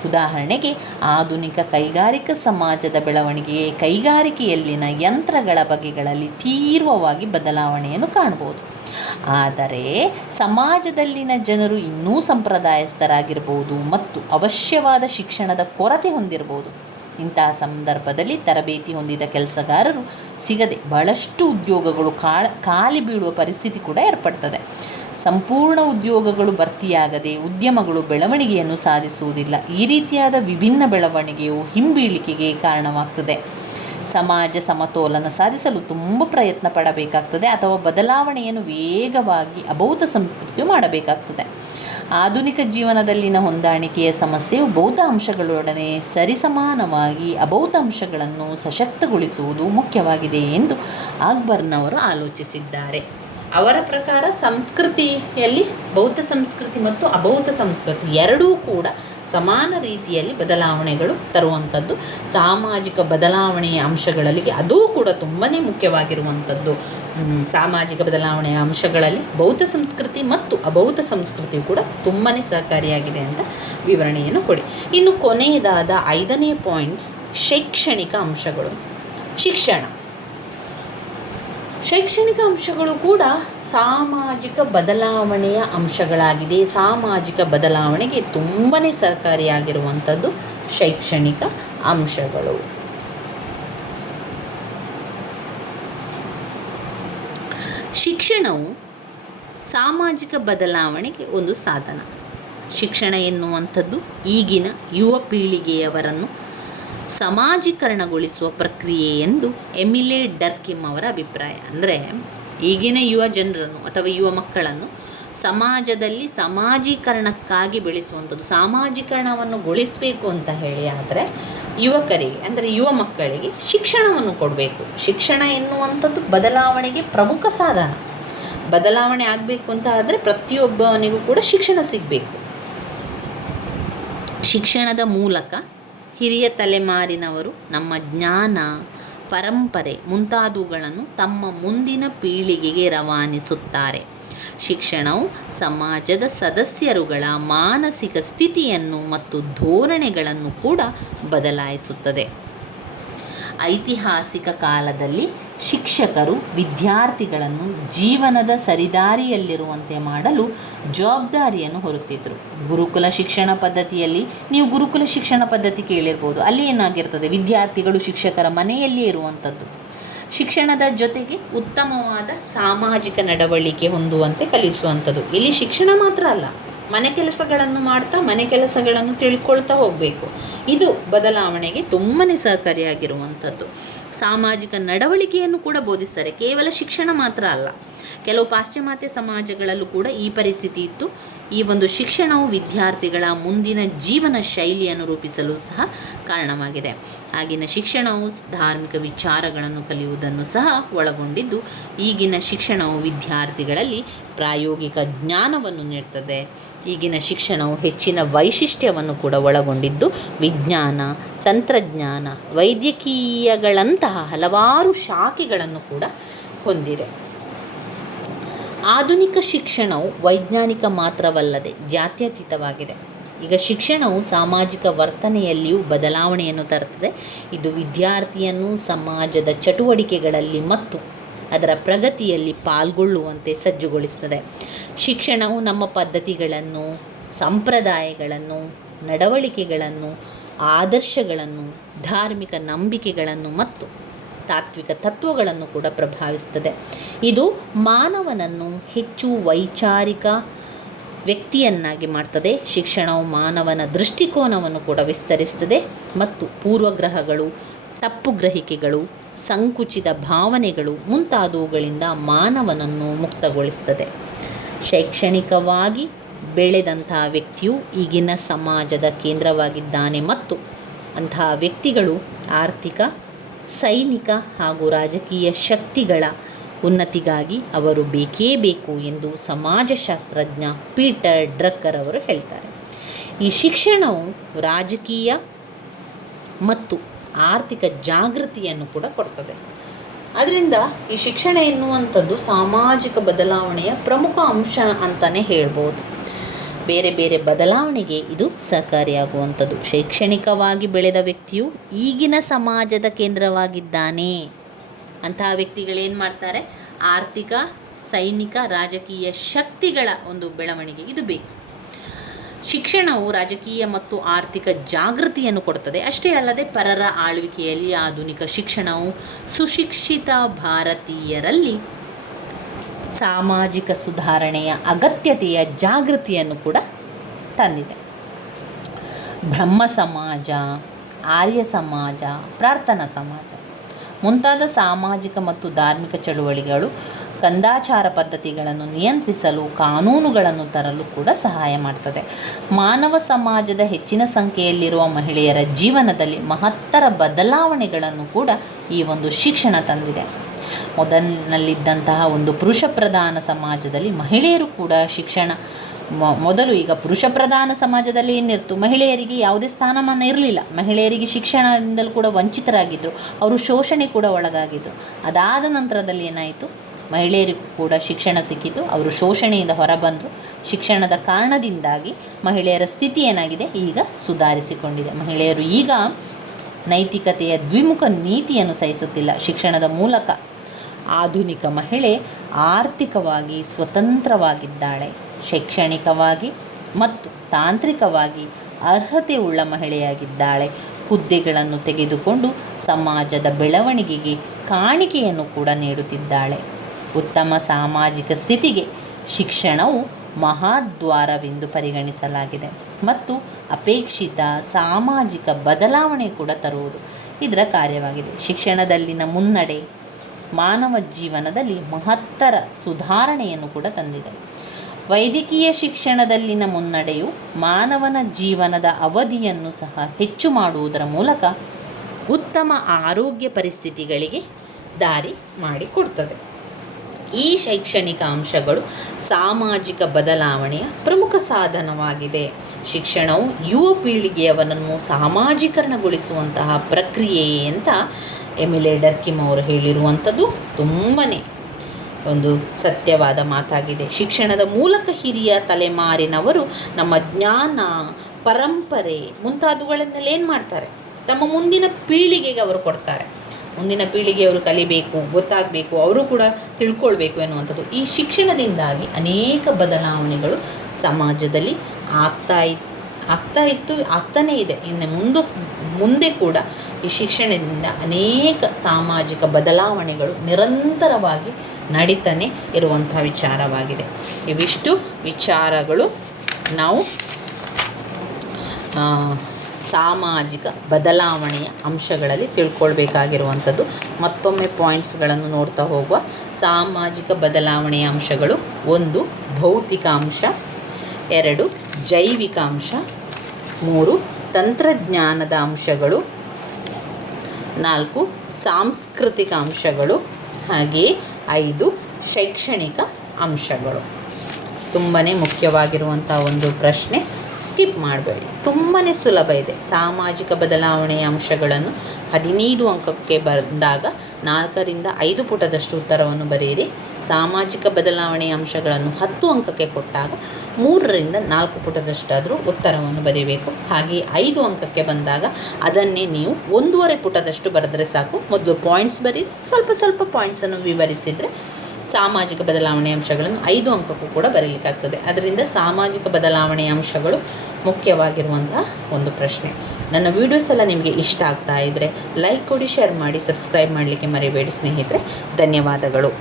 ಉದಾಹರಣೆಗೆ ಆಧುನಿಕ ಕೈಗಾರಿಕಾ ಸಮಾಜದ ಬೆಳವಣಿಗೆಗೆ ಕೈಗಾರಿಕೆಯಲ್ಲಿನ ಯಂತ್ರಗಳ ಬಗೆಗಳಲ್ಲಿ ತೀವ್ರವಾಗಿ ಬದಲಾವಣೆಯನ್ನು ಕಾಣಬಹುದು. ಆದರೆ ಸಮಾಜದಲ್ಲಿನ ಜನರು ಇನ್ನೂ ಸಂಪ್ರದಾಯಸ್ಥರಾಗಿರ್ಬೋದು ಮತ್ತು ಅವಶ್ಯವಾದ ಶಿಕ್ಷಣದ ಕೊರತೆ ಹೊಂದಿರಬಹುದು. ಇಂತಹ ಸಂದರ್ಭದಲ್ಲಿ ತರಬೇತಿ ಹೊಂದಿದ ಕೆಲಸಗಾರರು ಸಿಗದೆ ಬಹಳಷ್ಟು ಉದ್ಯೋಗಗಳು ಖಾಲಿ ಬೀಳುವ ಪರಿಸ್ಥಿತಿ ಕೂಡ ಏರ್ಪಡ್ತದೆ. ಸಂಪೂರ್ಣ ಉದ್ಯೋಗಗಳು ಭರ್ತಿಯಾಗದೆ ಉದ್ಯಮಗಳು ಬೆಳವಣಿಗೆಯನ್ನು ಸಾಧಿಸುವುದಿಲ್ಲ. ಈ ರೀತಿಯಾದ ವಿಭಿನ್ನ ಬೆಳವಣಿಗೆಯು ಹಿಂಬೀಳಿಕೆಗೆ ಕಾರಣವಾಗ್ತದೆ. ಸಮಾಜ ಸಮತೋಲನ ಸಾಧಿಸಲು ತುಂಬ ಪ್ರಯತ್ನ ಪಡಬೇಕಾಗ್ತದೆ ಅಥವಾ ಬದಲಾವಣೆಯನ್ನು ವೇಗವಾಗಿ ಅಬೌದ್ಧ ಸಂಸ್ಕೃತಿಯು ಮಾಡಬೇಕಾಗ್ತದೆ. ಆಧುನಿಕ ಜೀವನದಲ್ಲಿನ ಹೊಂದಾಣಿಕೆಯ ಸಮಸ್ಯೆಯು ಬೌದ್ಧ ಅಂಶಗಳೊಡನೆ ಸರಿಸಮಾನವಾಗಿ ಅಬೌದ್ಧ ಅಂಶಗಳನ್ನು ಸಶಕ್ತಗೊಳಿಸುವುದು ಮುಖ್ಯವಾಗಿದೆ ಎಂದು ಅಕ್ಬರ್ನವರು ಆಲೋಚಿಸಿದ್ದಾರೆ. ಅವರ ಪ್ರಕಾರ ಸಂಸ್ಕೃತಿಯಲ್ಲಿ ಬೌದ್ಧ ಸಂಸ್ಕೃತಿ ಮತ್ತು ಅಬೌದ್ಧ ಸಂಸ್ಕೃತಿ ಎರಡೂ ಕೂಡ ಸಮಾನ ರೀತಿಯಲ್ಲಿ ಬದಲಾವಣೆಗಳು ತರುವಂಥದ್ದು. ಸಾಮಾಜಿಕ ಬದಲಾವಣೆಯ ಅಂಶಗಳಲ್ಲಿ ಅದೂ ಕೂಡ ತುಂಬಾ ಮುಖ್ಯವಾಗಿರುವಂಥದ್ದು. ಸಾಮಾಜಿಕ ಬದಲಾವಣೆಯ ಅಂಶಗಳಲ್ಲಿ ಬೌದ್ಧ ಸಂಸ್ಕೃತಿ ಮತ್ತು ಅಬೌದ್ಧ ಸಂಸ್ಕೃತಿಯು ಕೂಡ ತುಂಬಾ ಸಹಕಾರಿಯಾಗಿದೆ ಅಂತ ವಿವರಣೆಯನ್ನು ಕೊಡಿ. ಇನ್ನು ಕೊನೆಯದಾದ 5ನೇ ಪಾಯಿಂಟ್ಸ್ ಶೈಕ್ಷಣಿಕ ಅಂಶಗಳು. ಶೈಕ್ಷಣಿಕ ಅಂಶಗಳು ಕೂಡ ಸಾಮಾಜಿಕ ಬದಲಾವಣೆಯ ಅಂಶಗಳಾಗಿದೆ. ಸಾಮಾಜಿಕ ಬದಲಾವಣೆಗೆ ತುಂಬಾ ಸಹಕಾರಿಯಾಗಿರುವಂಥದ್ದು ಶೈಕ್ಷಣಿಕ ಅಂಶಗಳು. ಶಿಕ್ಷಣವು ಸಾಮಾಜಿಕ ಬದಲಾವಣೆಗೆ ಒಂದು ಸಾಧನ. ಶಿಕ್ಷಣ ಎನ್ನುವಂಥದ್ದು ಈಗಿನ ಯುವ ಪೀಳಿಗೆಯವರನ್ನು ಸಮಾಜೀಕರಣಗೊಳಿಸುವ ಪ್ರಕ್ರಿಯೆ ಎಂದು ಎಮಿಲೆ ಡರ್ಕಿಮ್ ಅವರ ಅಭಿಪ್ರಾಯ. ಅಂದರೆ ಈಗಿನ ಯುವ ಜನರನ್ನು ಅಥವಾ ಯುವ ಮಕ್ಕಳನ್ನು ಸಮಾಜದಲ್ಲಿ ಸಮಾಜೀಕರಣಕ್ಕಾಗಿ ಬೆಳೆಸುವಂಥದ್ದು. ಸಾಮಾಜೀಕರಣವನ್ನು ಗೊಳಿಸಬೇಕು ಅಂತ ಹೇಳಿ ಆದರೆ ಯುವಕರಿಗೆ ಅಂದರೆ ಯುವ ಮಕ್ಕಳಿಗೆ ಶಿಕ್ಷಣವನ್ನು ಕೊಡಬೇಕು. ಶಿಕ್ಷಣ ಎನ್ನುವಂಥದ್ದು ಬದಲಾವಣೆಗೆ ಪ್ರಮುಖ ಸಾಧನ. ಬದಲಾವಣೆ ಆಗಬೇಕು ಅಂತ ಆದರೆ ಪ್ರತಿಯೊಬ್ಬನಿಗೂ ಕೂಡ ಶಿಕ್ಷಣ ಸಿಗಬೇಕು. ಶಿಕ್ಷಣದ ಮೂಲಕ ಹಿರಿಯ ತಲೆಮಾರಿನವರು ನಮ್ಮ ಜ್ಞಾನ, ಪರಂಪರೆ ಮುಂತಾದವುಗಳನ್ನು ತಮ್ಮ ಮುಂದಿನ ಪೀಳಿಗೆಗೆ ರವಾನಿಸುತ್ತಾರೆ. ಶಿಕ್ಷಣವು ಸಮಾಜದ ಸದಸ್ಯರುಗಳ ಮಾನಸಿಕ ಸ್ಥಿತಿಯನ್ನು ಮತ್ತು ಧೋರಣೆಗಳನ್ನು ಕೂಡ ಬದಲಾಯಿಸುತ್ತದೆ. ಐತಿಹಾಸಿಕ ಕಾಲದಲ್ಲಿ ಶಿಕ್ಷಕರು ವಿದ್ಯಾರ್ಥಿಗಳನ್ನು ಜೀವನದ ಸರಿದಾರಿಯಲ್ಲಿರುವಂತೆ ಮಾಡಲು ಜವಾಬ್ದಾರಿಯನ್ನು ಹೊರುತ್ತಿದ್ದರು. ಗುರುಕುಲ ಶಿಕ್ಷಣ ಪದ್ಧತಿಯಲ್ಲಿ, ನೀವು ಗುರುಕುಲ ಶಿಕ್ಷಣ ಪದ್ಧತಿ ಕೇಳಿರ್ಬೋದು, ಅಲ್ಲಿ ಏನಾಗಿರ್ತದೆ, ವಿದ್ಯಾರ್ಥಿಗಳು ಶಿಕ್ಷಕರ ಮನೆಯಲ್ಲಿಯೇ ಇರುವಂಥದ್ದು. ಶಿಕ್ಷಣದ ಜೊತೆಗೆ ಉತ್ತಮವಾದ ಸಾಮಾಜಿಕ ನಡವಳಿಕೆ ಹೊಂದುವಂತೆ ಕಲಿಸುವಂಥದ್ದು. ಇಲ್ಲಿ ಶಿಕ್ಷಣ ಮಾತ್ರ ಅಲ್ಲ, ಮನೆ ಕೆಲಸಗಳನ್ನು ಮಾಡ್ತಾ ಮನೆ ಕೆಲಸಗಳನ್ನು ತಿಳ್ಕೊಳ್ತಾ ಹೋಗಬೇಕು. ಇದು ಬದಲಾವಣೆಗೆ ತುಂಬಾ ಸಹಕಾರಿಯಾಗಿರುವಂಥದ್ದು. ಸಾಮಾಜಿಕ ನಡವಳಿಕೆಯನ್ನು ಕೂಡ ಬೋಧಿಸ್ತಾರೆ, ಕೇವಲ ಶಿಕ್ಷಣ ಮಾತ್ರ ಅಲ್ಲ. ಕೆಲವು ಪಾಶ್ಚಿಮಾತ್ಯ ಸಮಾಜಗಳಲ್ಲೂ ಕೂಡ ಈ ಪರಿಸ್ಥಿತಿ ಇತ್ತು. ಈ ಒಂದು ಶಿಕ್ಷಣವು ವಿದ್ಯಾರ್ಥಿಗಳ ಮುಂದಿನ ಜೀವನ ಶೈಲಿಯನ್ನು ರೂಪಿಸಲು ಸಹ ಕಾರಣವಾಗಿದೆ. ಆಗಿನ ಶಿಕ್ಷಣವು ಧಾರ್ಮಿಕ ವಿಚಾರಗಳನ್ನು ಕಲಿಯುವುದನ್ನು ಸಹ ಒಳಗೊಂಡಿದ್ದು, ಈಗಿನ ಶಿಕ್ಷಣವು ವಿದ್ಯಾರ್ಥಿಗಳಲ್ಲಿ ಪ್ರಾಯೋಗಿಕ ಜ್ಞಾನವನ್ನು ನೀಡುತ್ತದೆ. ಈಗಿನ ಶಿಕ್ಷಣವು ಹೆಚ್ಚಿನ ವೈಶಿಷ್ಟ್ಯವನ್ನು ಕೂಡ ಒಳಗೊಂಡಿದ್ದು, ವಿಜ್ಞಾನ, ತಂತ್ರಜ್ಞಾನ, ವೈದ್ಯಕೀಯಗಳಂತಹ ಹಲವಾರು ಶಾಖೆಗಳನ್ನು ಕೂಡ ಹೊಂದಿದೆ. ಆಧುನಿಕ ಶಿಕ್ಷಣವು ವೈಜ್ಞಾನಿಕ ಮಾತ್ರವಲ್ಲದೆ ಜಾತ್ಯತೀತವಾಗಿದೆ. ಈಗ ಶಿಕ್ಷಣವು ಸಾಮಾಜಿಕ ವರ್ತನೆಯಲ್ಲಿಯೂ ಬದಲಾವಣೆಯನ್ನು ತರುತ್ತದೆ. ಇದು ವಿದ್ಯಾರ್ಥಿಯನ್ನು ಸಮಾಜದ ಚಟುವಟಿಕೆಗಳಲ್ಲಿ ಮತ್ತು ಅದರ ಪ್ರಗತಿಯಲ್ಲಿ ಪಾಲ್ಗೊಳ್ಳುವಂತೆ ಸಜ್ಜುಗೊಳಿಸುತ್ತದೆ. ಶಿಕ್ಷಣವು ನಮ್ಮ ಪದ್ಧತಿಗಳನ್ನು, ಸಂಪ್ರದಾಯಗಳನ್ನು, ನಡವಳಿಕೆಗಳನ್ನು, ಆದರ್ಶಗಳನ್ನು, ಧಾರ್ಮಿಕ ನಂಬಿಕೆಗಳನ್ನು ಮತ್ತು ತಾತ್ವಿಕ ತತ್ವಗಳನ್ನು ಕೂಡ ಪ್ರಭಾವಿಸುತ್ತದೆ. ಇದು ಮಾನವನನ್ನು ಹೆಚ್ಚು ವೈಚಾರಿಕ ವ್ಯಕ್ತಿಯನ್ನಾಗಿ ಮಾಡ್ತದೆ. ಶಿಕ್ಷಣವು ಮಾನವನ ದೃಷ್ಟಿಕೋನವನ್ನು ಕೂಡ ವಿಸ್ತರಿಸುತ್ತದೆ ಮತ್ತು ಪೂರ್ವಗ್ರಹಗಳು, ತಪ್ಪು ಗ್ರಹಿಕೆಗಳು, ಸಂಕುಚಿತ ಭಾವನೆಗಳು ಮುಂತಾದವುಗಳಿಂದ ಮಾನವನನ್ನು ಮುಕ್ತಗೊಳಿಸುತ್ತದೆ. ಶೈಕ್ಷಣಿಕವಾಗಿ ಬೆಳೆದಂತಹ ವ್ಯಕ್ತಿಯು ಈಗಿನ ಸಮಾಜದ ಕೇಂದ್ರವಾಗಿದ್ದಾನೆ ಮತ್ತು ಅಂತಹ ವ್ಯಕ್ತಿಗಳು ಆರ್ಥಿಕ, ಸೈನಿಕ ಹಾಗೂ ರಾಜಕೀಯ ಶಕ್ತಿಗಳ ಉನ್ನತಿಗಾಗಿ ಅವರು ಬೇಕೇ ಬೇಕು ಎಂದು ಸಮಾಜಶಾಸ್ತ್ರಜ್ಞ ಪೀಟರ್ ಡ್ರಕ್ಕರ್ ಅವರು ಹೇಳ್ತಾರೆ. ಈ ಶಿಕ್ಷಣವು ರಾಜಕೀಯ ಮತ್ತು ಆರ್ಥಿಕ ಜಾಗೃತಿಯನ್ನು ಕೂಡ ಕೊಡ್ತದೆ. ಅದರಿಂದ ಈ ಶಿಕ್ಷಣ ಎನ್ನುವಂಥದ್ದು ಸಾಮಾಜಿಕ ಬದಲಾವಣೆಯ ಪ್ರಮುಖ ಅಂಶ ಅಂತಲೇ ಹೇಳ್ಬೋದು. ಬೇರೆ ಬೇರೆ ಬದಲಾವಣೆಗೆ ಇದು ಸಹಕಾರಿಯಾಗುವಂಥದ್ದು. ಶೈಕ್ಷಣಿಕವಾಗಿ ಬೆಳೆದ ವ್ಯಕ್ತಿಯು ಈಗಿನ ಸಮಾಜದ ಕೇಂದ್ರವಾಗಿದ್ದಾನೆ. ಅಂತಹ ವ್ಯಕ್ತಿಗಳೇನು ಮಾಡ್ತಾರೆ, ಆರ್ಥಿಕ, ಸೈನಿಕ, ರಾಜಕೀಯ ಶಕ್ತಿಗಳ ಒಂದು ಬೆಳವಣಿಗೆ ಇದು ಬೇಕು. ಶಿಕ್ಷಣವು ರಾಜಕೀಯ ಮತ್ತು ಆರ್ಥಿಕ ಜಾಗೃತಿಯನ್ನು ಕೊಡುತ್ತದೆ. ಅಷ್ಟೇ ಅಲ್ಲದೆ ಪರರ ಆಳ್ವಿಕೆಯಲ್ಲಿ ಆಧುನಿಕ ಶಿಕ್ಷಣವು ಸುಶಿಕ್ಷಿತ ಭಾರತೀಯರಲ್ಲಿ ಸಾಮಾಜಿಕ ಸುಧಾರಣೆಯ ಅಗತ್ಯತೆಯ ಜಾಗೃತಿಯನ್ನು ಕೂಡ ತಂದಿದೆ. ಬ್ರಹ್ಮ ಸಮಾಜ, ಆರ್ಯ ಸಮಾಜ, ಪ್ರಾರ್ಥನಾ ಸಮಾಜ ಮುಂತಾದ ಸಾಮಾಜಿಕ ಮತ್ತು ಧಾರ್ಮಿಕ ಚಳುವಳಿಗಳು ಕಂದಾಚಾರ ಪದ್ಧತಿಗಳನ್ನು ನಿಯಂತ್ರಿಸಲು ಕಾನೂನುಗಳನ್ನು ತರಲು ಕೂಡ ಸಹಾಯ ಮಾಡ್ತದೆ. ಮಾನವ ಸಮಾಜದ ಹೆಚ್ಚಿನ ಸಂಖ್ಯೆಯಲ್ಲಿರುವ ಮಹಿಳೆಯರ ಜೀವನದಲ್ಲಿ ಮಹತ್ತರ ಬದಲಾವಣೆಗಳನ್ನು ಕೂಡ ಈ ಒಂದು ಶಿಕ್ಷಣ ತಂದಿದೆ. ಮೊದಲಿನಲ್ಲಿದ್ದಂತಹ ಒಂದು ಪುರುಷ ಪ್ರಧಾನ ಸಮಾಜದಲ್ಲಿ ಮಹಿಳೆಯರು ಕೂಡ ಶಿಕ್ಷಣ ಮೊದಲು, ಈಗ ಪುರುಷ ಪ್ರಧಾನ ಸಮಾಜದಲ್ಲಿ ಏನಿರ್ತು, ಮಹಿಳೆಯರಿಗೆ ಯಾವುದೇ ಸ್ಥಾನಮಾನ ಇರಲಿಲ್ಲ. ಮಹಿಳೆಯರಿಗೆ ಶಿಕ್ಷಣದಿಂದಲೂ ಕೂಡ ವಂಚಿತರಾಗಿದ್ದರು, ಅವರು ಶೋಷಣೆ ಕೂಡ ಒಳಗಾಗಿದ್ದರು. ಅದಾದ ನಂತರದಲ್ಲಿ ಏನಾಯಿತು, ಮಹಿಳೆಯರಿಗೂ ಕೂಡ ಶಿಕ್ಷಣ ಸಿಕ್ಕಿತು, ಅವರು ಶೋಷಣೆಯಿಂದ ಹೊರಬಂದರು. ಶಿಕ್ಷಣದ ಕಾರಣದಿಂದಾಗಿ ಮಹಿಳೆಯರ ಸ್ಥಿತಿ ಏನಾಗಿದೆ, ಈಗ ಸುಧಾರಿಸಿಕೊಂಡಿದೆ. ಮಹಿಳೆಯರು ಈಗ ನೈತಿಕತೆಯ ದ್ವಿಮುಖ ನೀತಿಯನ್ನು ಸಹಿಸುತ್ತಿಲ್ಲ. ಶಿಕ್ಷಣದ ಮೂಲಕ ಆಧುನಿಕ ಮಹಿಳೆ ಆರ್ಥಿಕವಾಗಿ ಸ್ವತಂತ್ರವಾಗಿದ್ದಾಳೆ. ಶೈಕ್ಷಣಿಕವಾಗಿ ಮತ್ತು ತಾಂತ್ರಿಕವಾಗಿ ಅರ್ಹತೆಯುಳ್ಳ ಮಹಿಳೆಯಾಗಿದ್ದಾಳೆ. ಹುದ್ದೆಗಳನ್ನು ತೆಗೆದುಕೊಂಡು ಸಮಾಜದ ಬೆಳವಣಿಗೆಗೆ ಕಾಣಿಕೆಯನ್ನು ಕೂಡ ನೀಡುತ್ತಿದ್ದಾಳೆ. ಉತ್ತಮ ಸಾಮಾಜಿಕ ಸ್ಥಿತಿಗೆ ಶಿಕ್ಷಣವು ಮಹಾದ್ವಾರವೆಂದು ಪರಿಗಣಿಸಲಾಗಿದೆ ಮತ್ತು ಅಪೇಕ್ಷಿತ ಸಾಮಾಜಿಕ ಬದಲಾವಣೆ ಕೂಡ ತರುವುದು ಇದರ ಕಾರ್ಯವಾಗಿದೆ. ಶಿಕ್ಷಣದಲ್ಲಿನ ಮುನ್ನಡೆ ಮಾನವ ಜೀವನದಲ್ಲಿ ಮಹತ್ತರ ಸುಧಾರಣೆಯನ್ನು ಕೂಡ ತಂದಿದೆ. ವೈದ್ಯಕೀಯ ಶಿಕ್ಷಣದಲ್ಲಿನ ಮುನ್ನಡೆಯು ಮಾನವನ ಜೀವನದ ಅವಧಿಯನ್ನು ಸಹ ಹೆಚ್ಚು ಮಾಡುವುದರ ಮೂಲಕ ಉತ್ತಮ ಆರೋಗ್ಯ ಪರಿಸ್ಥಿತಿಗಳಿಗೆ ದಾರಿ ಮಾಡಿಕೊಡ್ತದೆ. ಈ ಶೈಕ್ಷಣಿಕ ಅಂಶಗಳು ಸಾಮಾಜಿಕ ಬದಲಾವಣೆಯ ಪ್ರಮುಖ ಸಾಧನವಾಗಿದೆ. ಶಿಕ್ಷಣವು ಯುವ ಪೀಳಿಗೆಯವರನ್ನು ಸಾಮಾಜೀಕರಣಗೊಳಿಸುವಂತಹ ಪ್ರಕ್ರಿಯೆ ಅಂತ ಎಮಿಲೆ ಡರ್ಕಿಮ್ ಅವರು ಹೇಳಿರುವಂಥದ್ದು ತುಂಬಾ ಒಂದು ಸತ್ಯವಾದ ಮಾತಾಗಿದೆ. ಶಿಕ್ಷಣದ ಮೂಲಕ ಹಿರಿಯ ತಲೆಮಾರಿನವರು ನಮ್ಮ ಜ್ಞಾನ, ಪರಂಪರೆ ಮುಂತಾದವುಗಳನ್ನೆಲ್ಲ ಏನು ಮಾಡ್ತಾರೆ, ತಮ್ಮ ಮುಂದಿನ ಪೀಳಿಗೆಗೆ ಅವರು ಕೊಡ್ತಾರೆ. ಮುಂದಿನ ಪೀಳಿಗೆಯವರು ಕಲಿಬೇಕು, ಗೊತ್ತಾಗಬೇಕು, ಅವರು ಕೂಡ ತಿಳ್ಕೊಳ್ಬೇಕು ಎನ್ನುವಂಥದ್ದು. ಈ ಶಿಕ್ಷಣದಿಂದಾಗಿ ಅನೇಕ ಬದಲಾವಣೆಗಳು ಸಮಾಜದಲ್ಲಿ ಆಗ್ತಾನೇ ಇದೆ. ಇನ್ನು ಮುಂದೆ ಕೂಡ ಈ ಶಿಕ್ಷಣದಿಂದ ಅನೇಕ ಸಾಮಾಜಿಕ ಬದಲಾವಣೆಗಳು ನಿರಂತರವಾಗಿ ನಡೀತಾನೆ ಇರುವಂಥ ವಿಚಾರವಾಗಿದೆ. ಇವಿಷ್ಟು ವಿಚಾರಗಳು ನಾವು ಸಾಮಾಜಿಕ ಬದಲಾವಣೆಯ ಅಂಶಗಳಲ್ಲಿ ತಿಳ್ಕೊಳ್ಬೇಕಾಗಿರುವಂಥದ್ದು. ಮತ್ತೊಮ್ಮೆ ಪಾಯಿಂಟ್ಸ್ಗಳನ್ನು ನೋಡ್ತಾ ಹೋಗುವ. ಸಾಮಾಜಿಕ ಬದಲಾವಣೆಯ ಅಂಶಗಳು: 1 ಭೌತಿಕ ಅಂಶ, 2 ಜೈವಿಕ ಅಂಶ, 3 ತಂತ್ರಜ್ಞಾನದ ಅಂಶಗಳು, 4 ಸಾಂಸ್ಕೃತಿಕ ಅಂಶಗಳು, ಹಾಗೆಯೇ 5 ಶೈಕ್ಷಣಿಕ ಅಂಶಗಳು. ತುಂಬಾ ಮುಖ್ಯವಾಗಿರುವಂಥ ಒಂದು ಪ್ರಶ್ನೆ, ಸ್ಕಿಪ್ ಮಾಡಬೇಡಿ, ತುಂಬಾ ಸುಲಭ ಇದೆ. ಸಾಮಾಜಿಕ ಬದಲಾವಣೆಯ ಅಂಶಗಳನ್ನು 15 ಅಂಕಕ್ಕೆ ಬಂದಾಗ 4 ರಿಂದ 5 ಪುಟದಷ್ಟು ಉತ್ತರವನ್ನು ಬರೆಯಿರಿ. ಸಾಮಾಜಿಕ ಬದಲಾವಣೆಯ ಅಂಶಗಳನ್ನು 10 ಅಂಕಕ್ಕೆ ಕೊಟ್ಟಾಗ 3 ರಿಂದ 4 ಪುಟದಷ್ಟಾದರೂ ಉತ್ತರವನ್ನು ಬರೆಯಬೇಕು. ಹಾಗೆಯೇ 5 ಅಂಕಕ್ಕೆ ಬಂದಾಗ ಅದನ್ನೇ ನೀವು 1.5 ಪುಟದಷ್ಟು ಬರೆದರೆ ಸಾಕು. ಮೊದಲು ಪಾಯಿಂಟ್ಸ್ ಬರೀ, ಸ್ವಲ್ಪ ಪಾಯಿಂಟ್ಸನ್ನು ವಿವರಿಸಿದರೆ ಸಾಮಾಜಿಕ ಬದಲಾವಣೆಯ ಅಂಶಗಳನ್ನು 5 ಅಂಕಕ್ಕೂ ಕೂಡ ಬರೀಲಿಕ್ಕಾಗ್ತದೆ. ಅದರಿಂದ ಸಾಮಾಜಿಕ ಬದಲಾವಣೆಯ ಅಂಶಗಳು ಮುಖ್ಯವಾಗಿರುವಂತಹ ಒಂದು ಪ್ರಶ್ನೆ. ನನ್ನ ವೀಡಿಯೋಸ್ ಎಲ್ಲ ನಿಮಗೆ ಇಷ್ಟ ಆಗ್ತಾ ಇದ್ದರೆ ಲೈಕ್ ಕೊಡಿ, ಶೇರ್ ಮಾಡಿ, ಸಬ್ಸ್ಕ್ರೈಬ್ ಮಾಡಲಿಕ್ಕೆ ಮರಿಬೇಡಿ ಸ್ನೇಹಿತರೆ. ಧನ್ಯವಾದಗಳು.